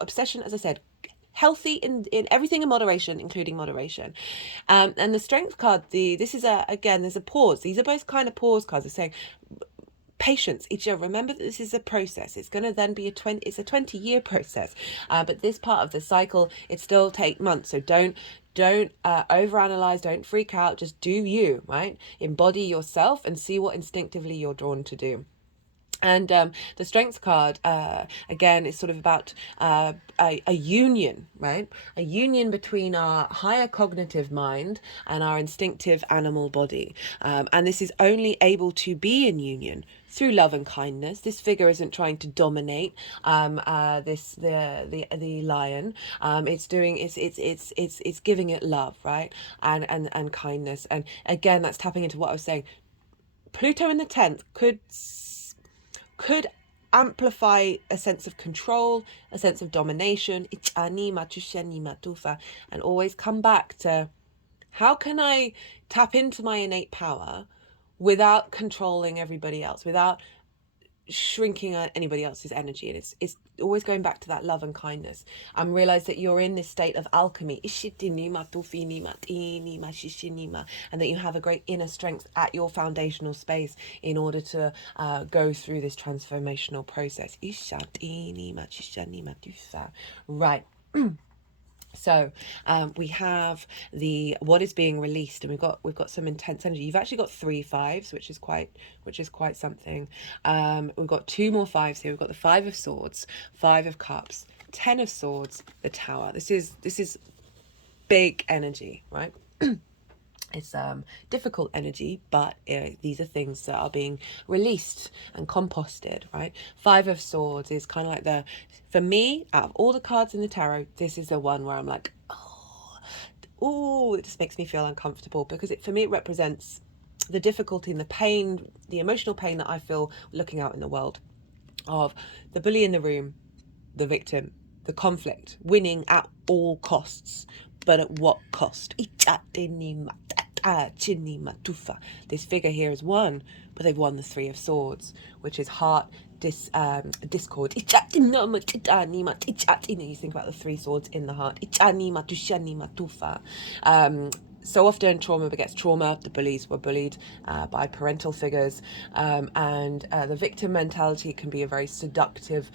Obsession, as I said, healthy in everything in moderation, including moderation. And the Strength card, this is again, there's a pause. These are both kind of pause cards. They're saying patience. Remember that this is a process. It's going to then be a 20-year process, but this part of the cycle, it still take months. So don't overanalyze, don't freak out, just do you, right? Embody yourself and see what instinctively you're drawn to do. And the Strength card, again, is sort of about a union, right? A union between our higher cognitive mind and our instinctive animal body. And this is only able to be in union through love and kindness. This figure isn't trying to dominate the lion. It's giving it love, right? And kindness. And again, that's tapping into what I was saying. Pluto in the 10th could amplify a sense of control, a sense of domination, and always come back to how can I tap into my innate power without controlling everybody else, without shrinking anybody else's energy. And it's always going back to that love and kindness, and realize that you're in this state of alchemy, and that you have a great inner strength at your foundational space in order to go through this transformational process. Right. So we have what is being released, and we've got some intense energy. You've actually got 3 5s, which is quite something. We've got 2 more 5s here. We've got the 5 of Swords, 5 of Cups, 10 of Swords, the Tower. This is big energy, right? It's difficult energy, but these are things that are being released and composted, right? 5 of Swords is kind of like for me, out of all the cards in the tarot, this is the one where I'm like, oh, it just makes me feel uncomfortable, because for me, it represents the difficulty and the pain, the emotional pain that I feel looking out in the world, of the bully in the room, the victim, the conflict, winning at all costs. But at what cost? This figure here has won, but they've won the 3 of Swords, which is heart, discord. You think about the 3 swords in the heart. So often trauma begets trauma. The bullies were bullied by parental figures, and the victim mentality can be a very seductive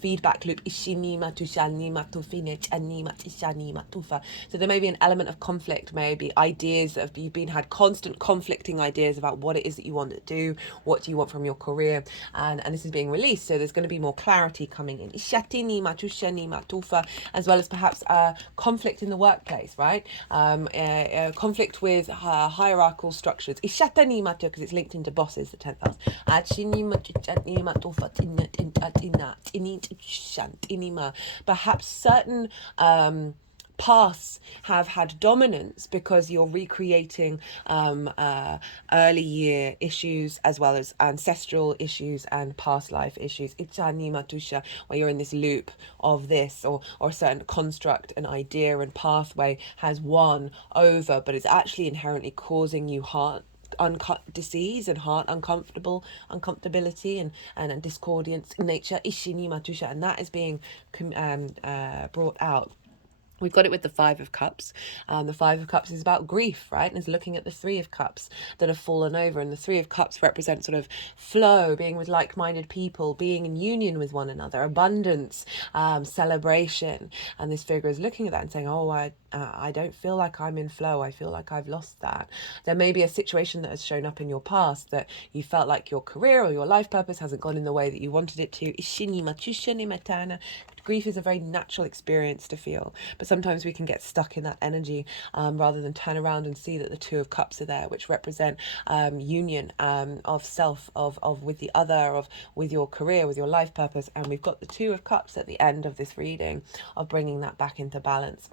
feedback loop. So there may be an element of conflict, maybe ideas that you've had constant conflicting ideas about what it is that you want to do, what do you want from your career, and this is being released. So there's going to be more clarity coming in, as well as perhaps conflict in the workplace, right? Conflict with hierarchical structures, because it's linked into bosses, the 10th house. Perhaps certain paths have had dominance because you're recreating early year issues as well as ancestral issues and past life issues, where you're in this loop of this, or a certain construct, an idea and pathway has won over, but it's actually inherently causing you heart disease and heart uncomfortability and discordance in nature, and that is being brought out. We've got it with the 5 of Cups. The 5 of Cups is about grief, right? And it's looking at the 3 of Cups that have fallen over. And the 3 of Cups represents sort of flow, being with like-minded people, being in union with one another, abundance, celebration. And this figure is looking at that and saying, oh, I don't feel like I'm in flow. I feel like I've lost that. There may be a situation that has shown up in your past that you felt like your career or your life purpose hasn't gone in the way that you wanted it to. Grief is a very natural experience to feel, but sometimes we can get stuck in that energy rather than turn around and see that the Two of Cups are there, which represent union of self, of with the other, of with your career, with your life purpose. And we've got the Two of Cups at the end of this reading of bringing that back into balance.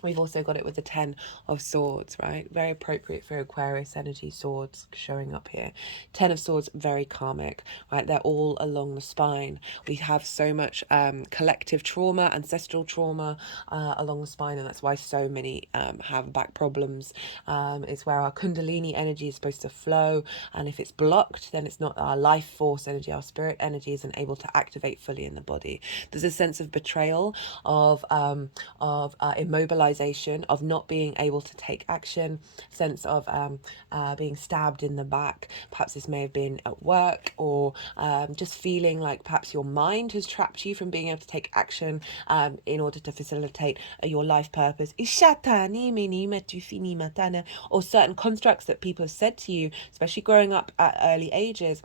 We've also got it with the Ten of Swords, right? Very appropriate for Aquarius energy, swords showing up here. Ten of Swords, very karmic, right? They're all along the spine. We have so much collective trauma, ancestral trauma along the spine, and that's why so many have back problems. It's where our Kundalini energy is supposed to flow, and if it's blocked, then it's not our life force energy, our spirit energy isn't able to activate fully in the body. There's a sense of betrayal, of immobilization, of not being able to take action, sense of being stabbed in the back. Perhaps this may have been at work, or just feeling like perhaps your mind has trapped you from being able to take action in order to facilitate your life purpose. Or certain constructs that people have said to you, especially growing up at early ages,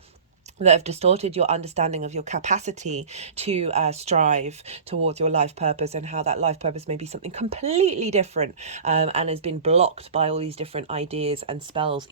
that have distorted your understanding of your capacity to strive towards your life purpose, and how that life purpose may be something completely different and has been blocked by all these different ideas and spells.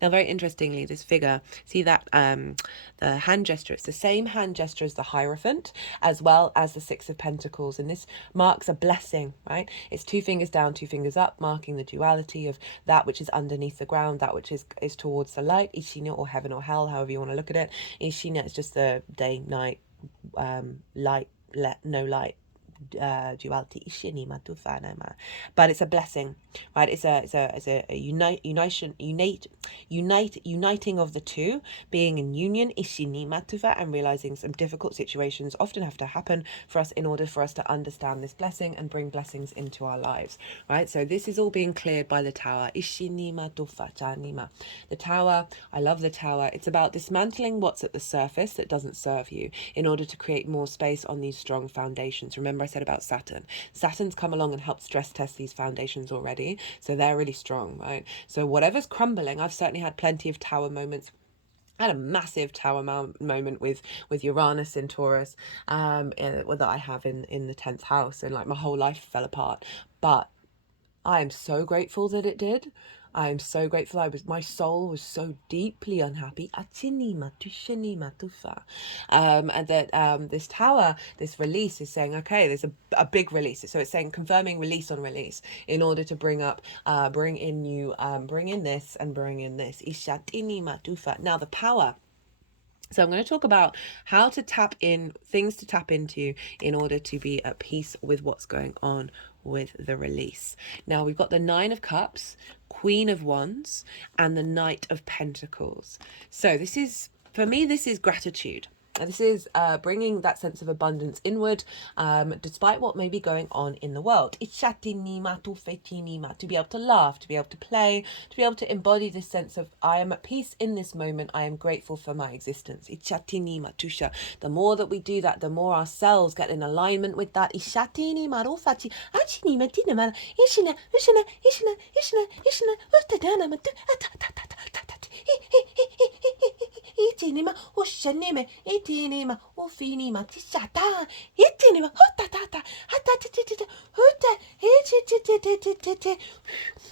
Now, very interestingly, this figure, see that the hand gesture, it's the same hand gesture as the Hierophant as well as the Six of Pentacles, and this marks a blessing, right? It's two fingers down, two fingers up, marking the duality of that which is underneath the ground, that which is towards the light, Ishina, or heaven or hell, however you want to look at it. Ishina is just the day, night, light, no light, duality. But it's a blessing, right? It's a uniting of the two, being in union, and realizing some difficult situations often have to happen for us in order for us to understand this blessing and bring blessings into our lives, right? So this is all being cleared by the Tower. The Tower, I love the Tower. It's about dismantling what's at the surface that doesn't serve you in order to create more space on these strong foundations. Remember I said about Saturn. Saturn's come along and helped stress test these foundations already, so they're really strong, right? So whatever's crumbling, I've certainly had plenty of Tower moments. I had a massive Tower moment with Uranus in Taurus that I have in the 10th house, and like my whole life fell apart. But I am so grateful that it did. I am so grateful. My soul was so deeply unhappy. And that this Tower, this release is saying, okay, there's a big release. So it's saying confirming release on release in order to bring in this and bring in this. Now the power. So I'm going to talk about how to tap in, things to tap into in order to be at peace with what's going on with the release. Now we've got the Nine of Cups, Queen of Wands, and the Knight of Pentacles. So this is, for me, this is gratitude. This is bringing that sense of abundance inward, despite what may be going on in the world. To be able to laugh, to be able to play, to be able to embody this sense of, I am at peace in this moment, I am grateful for my existence. The more that we do that, the more our cells get in alignment with that.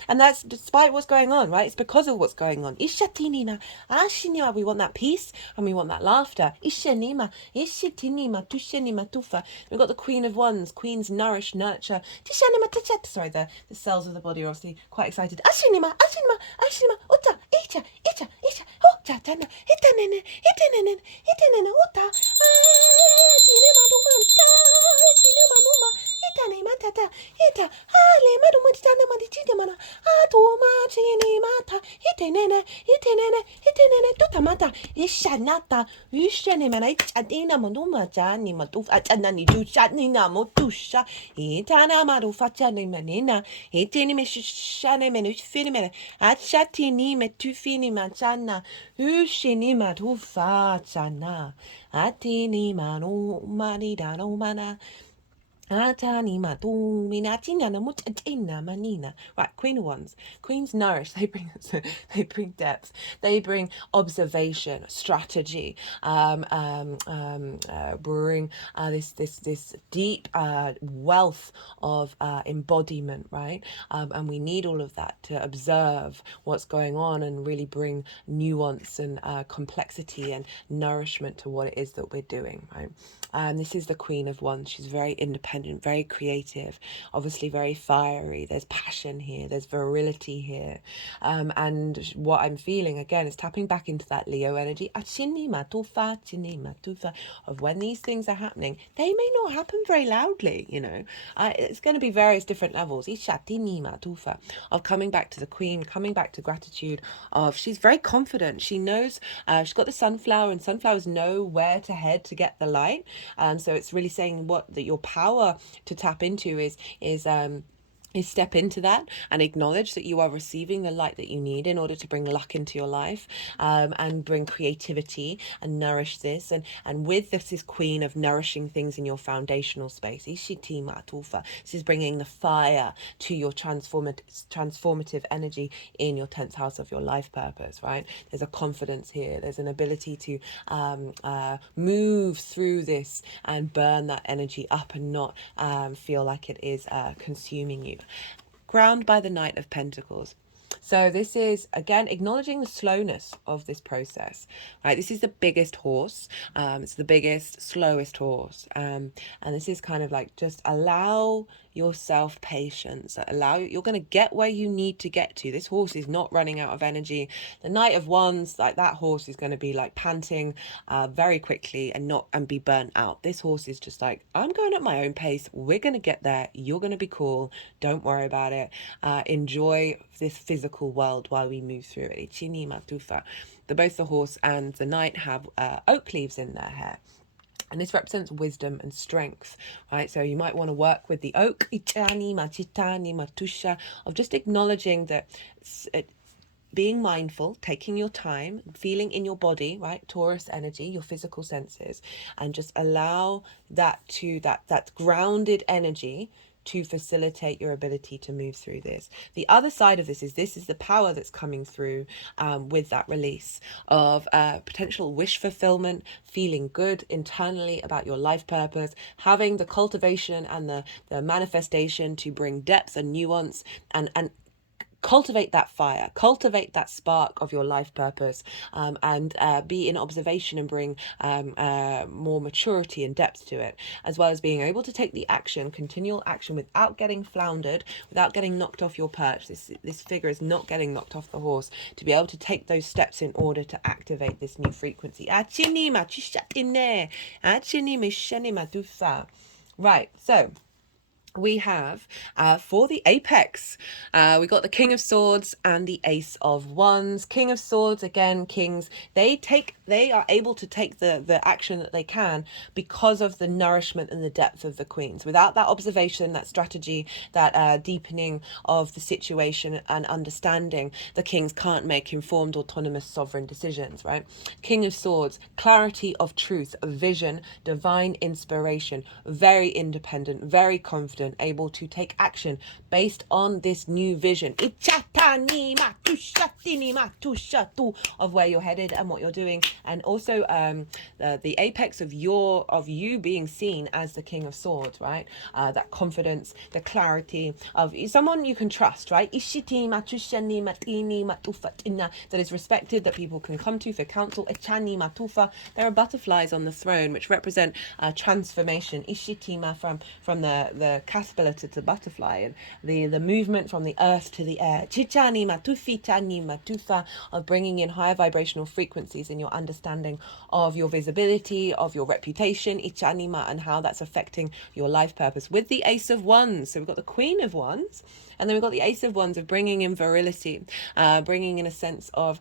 And that's despite what's going on, right? It's because of what's going on. We want that peace and we want that laughter. We've got the Queen of Wands. Queens nourish, nurture. Sorry, the cells of the body are obviously quite excited. mata ishanata ushani mana ichadina monuma jani matuf atanani dushani na motusha itana maru fachani manina itini meshane menush finimene achatini metufini manchana ushini matufa chana atini manu manidano mana. Right, Queen of Wands. Queens nourish. They bring depth. They bring observation, strategy. Bring this deep wealth of embodiment, right? And we need all of that to observe what's going on and really bring nuance and complexity and nourishment to what it is that we're doing, right? This is the Queen of Wands. She's very independent, very creative, obviously very fiery. There's passion here, there's virility here. And what I'm feeling, again, is tapping back into that Leo energy of when these things are happening. They may not happen very loudly, you know. It's going to be various different levels of coming back to the Queen, coming back to gratitude. She's very confident. She knows she's got the sunflower, and sunflowers know where to head to get the light. So it's really saying that your power to tap into is step into that and acknowledge that you are receiving the light that you need in order to bring luck into your life, and bring creativity and nourish this. And with this is Queen of nourishing things in your foundational space. This is bringing the fire to your transformative energy in your 10th house of your life purpose, right? There's a confidence here. There's an ability to move through this and burn that energy up and not feel like it is consuming you. Crowned by the Knight of Pentacles. So this is, again, acknowledging the slowness of this process, right? This is the biggest horse. It's the biggest, slowest horse. And this is kind of like, just allow yourself patience. You're going to get where you need to get to. This horse is not running out of energy. The Knight of Wands, like that horse is going to be like panting very quickly and be burnt out. This horse is just like, I'm going at my own pace. We're going to get there. You're going to be cool. Don't worry about it. Enjoy this physical world while we move through it. Both the horse and the knight have oak leaves in their hair. And this represents wisdom and strength, right? So you might want to work with the oak, of just acknowledging that, being mindful, taking your time, feeling in your body, right? Taurus energy, your physical senses, and just allow that grounded energy to facilitate your ability to move through this. The other side of this is the power that's coming through with that release of potential wish fulfillment, feeling good internally about your life purpose, having the cultivation and the manifestation to bring depth and nuance and cultivate that fire, cultivate that spark of your life purpose, and be in observation and bring more maturity and depth to it, as well as being able to take the action, continual action, without getting floundered, without getting knocked off your perch. This figure is not getting knocked off the horse, to be able to take those steps in order to activate this new frequency. Right, so we have for the apex, we got the King of Swords and the Ace of Wands. King of Swords, again, kings, they are able to take the action that they can because of the nourishment and the depth of the queens. Without that observation, that strategy, that deepening of the situation and understanding, the kings can't make informed, autonomous, sovereign decisions, right? King of Swords, clarity of truth, vision, divine inspiration, very independent, very confident, able to take action based on this new vision of where you're headed and what you're doing, and also the apex of you being seen as the King of Swords, right? That confidence, the clarity of someone you can trust, right? That is respected, that people can come to for counsel. There are butterflies on the throne, which represent transformation. Ishitima from the caterpillar to the butterfly, and the movement from the earth to the air. Chichani matufi tani matufa, of bringing in higher vibrational frequencies in your understanding of your visibility, of your reputation, ichanima, and how that's affecting your life purpose. With the Ace of Wands, so we've got the Queen of Wands, and then we've got the Ace of Wands of bringing in virility, bringing in a sense of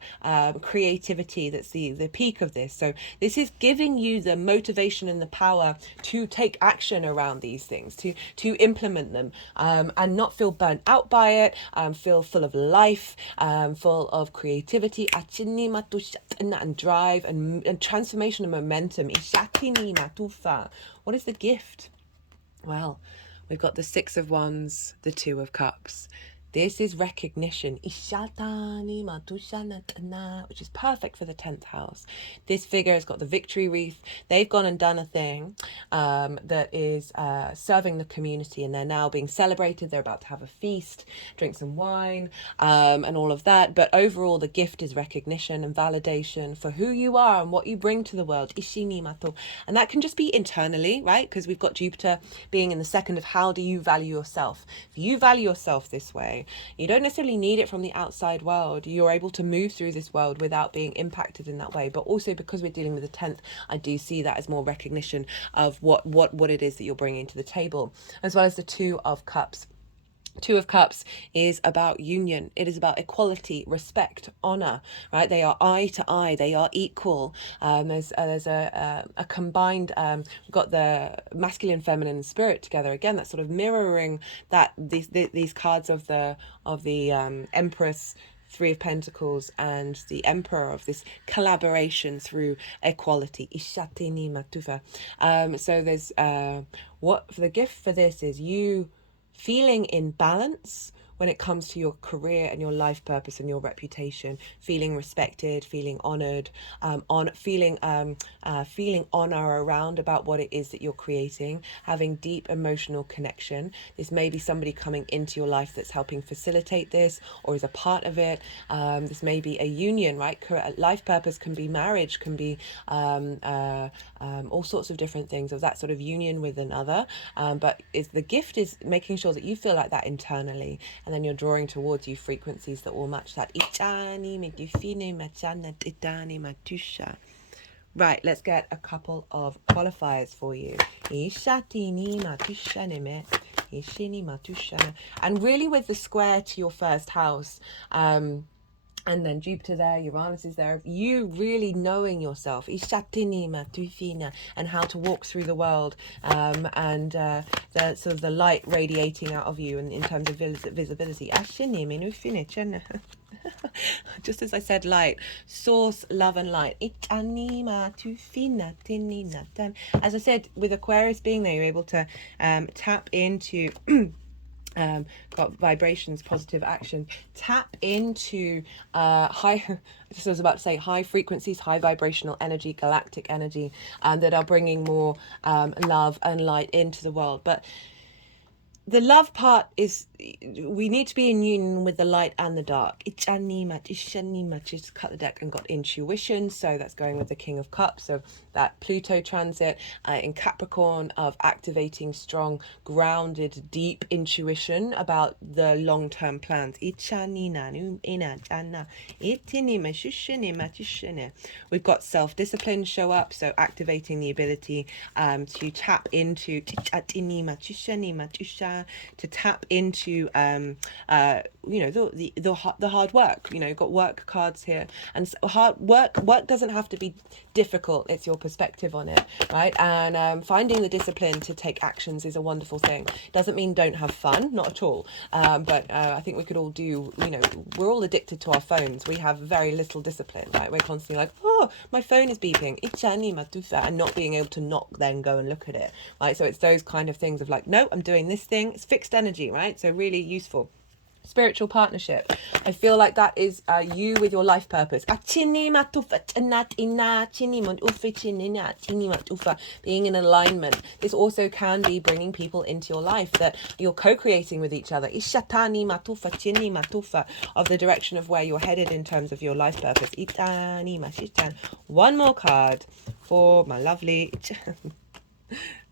creativity. That's the peak of this. So this is giving you the motivation and the power to take action around these things, to implement them, and not feel burnt out by it, feel full of life, full of creativity, and drive, and transformation and momentum. What is the gift? Well, we've got the Six of Wands, the Two of Cups. This is recognition, which is perfect for the 10th house. This figure has got the victory wreath. They've gone and done a thing that is serving the community, and they're now being celebrated. They're about to have a feast, drink some wine, and all of that. But overall, the gift is recognition and validation for who you are and what you bring to the world. And that can just be internally, right? Because we've got Jupiter being in the second of how do you value yourself. If you value yourself this way, you don't necessarily need it from the outside world. You're able to move through this world without being impacted in that way. But also, because we're dealing with the 10th, I do see that as more recognition of what it is that you're bringing to the table, as well as the Two of Cups. Two of Cups is about union. It is about equality, respect, honor, right? They are eye to eye. They are equal. There's a combined, we've got the masculine, feminine spirit together. Again, that's sort of mirroring that these cards of the Empress, Three of Pentacles, and the Emperor, of this collaboration through equality. So there's what for the gift for this is you feeling in balance when it comes to your career and your life purpose and your reputation, feeling respected, feeling honored, feeling honor around about what it is that you're creating, having deep emotional connection. This may be somebody coming into your life that's helping facilitate this or is a part of it. This may be a union, right? Life purpose can be marriage, can be all sorts of different things of that sort of union with another. But the gift is making sure that you feel like that internally, and then you're drawing towards you frequencies that will match that. Right, let's get a couple of qualifiers for you. And really with the square to your first house, and then Jupiter there, Uranus is there, you really knowing yourself, and how to walk through the world, and the sort of the light radiating out of you, and in terms of visibility. Just as I said, light, source, love and light. As I said, with Aquarius being there, you're able to tap into got vibrations, positive action, tap into high, just was about to say, high frequencies, high vibrational energy, galactic energy, that are bringing more love and light into the world. But the love part is, we need to be in union with the light and the dark. Just cut the deck and got intuition. So that's going with the King of Cups. So that Pluto transit in Capricorn of activating strong, grounded, deep intuition about the long-term plans. We've got self-discipline show up. So activating the ability to tap into to tap into the hard work. You've got work cards here, and hard work doesn't have to be difficult. It's your perspective on it, right? And finding the discipline to take actions is a wonderful thing. Doesn't mean don't have fun, not at all, but I think we could all do, we're all addicted to our phones. We have very little discipline, right? We're constantly like, oh, my phone is beeping, and not being able to not then go and look at it, right? So it's those kind of things of like, no, I'm doing this thing. It's fixed energy, right? So really useful. Spiritual partnership. I feel like that is you with your life purpose. Being in alignment. This also can be bringing people into your life that you're co-creating with each other. Of the direction of where you're headed in terms of your life purpose. One more card for my lovely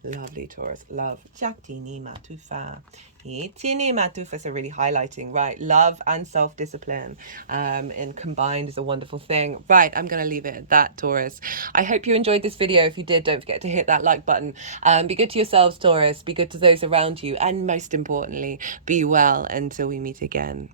Lovely, Taurus. Love. Jatini matufa. Itini matufa. So really highlighting, right? Love and self-discipline and combined is a wonderful thing. Right, I'm going to leave it at that, Taurus. I hope you enjoyed this video. If you did, don't forget to hit that like button. Be good to yourselves, Taurus. Be good to those around you. And most importantly, be well until we meet again.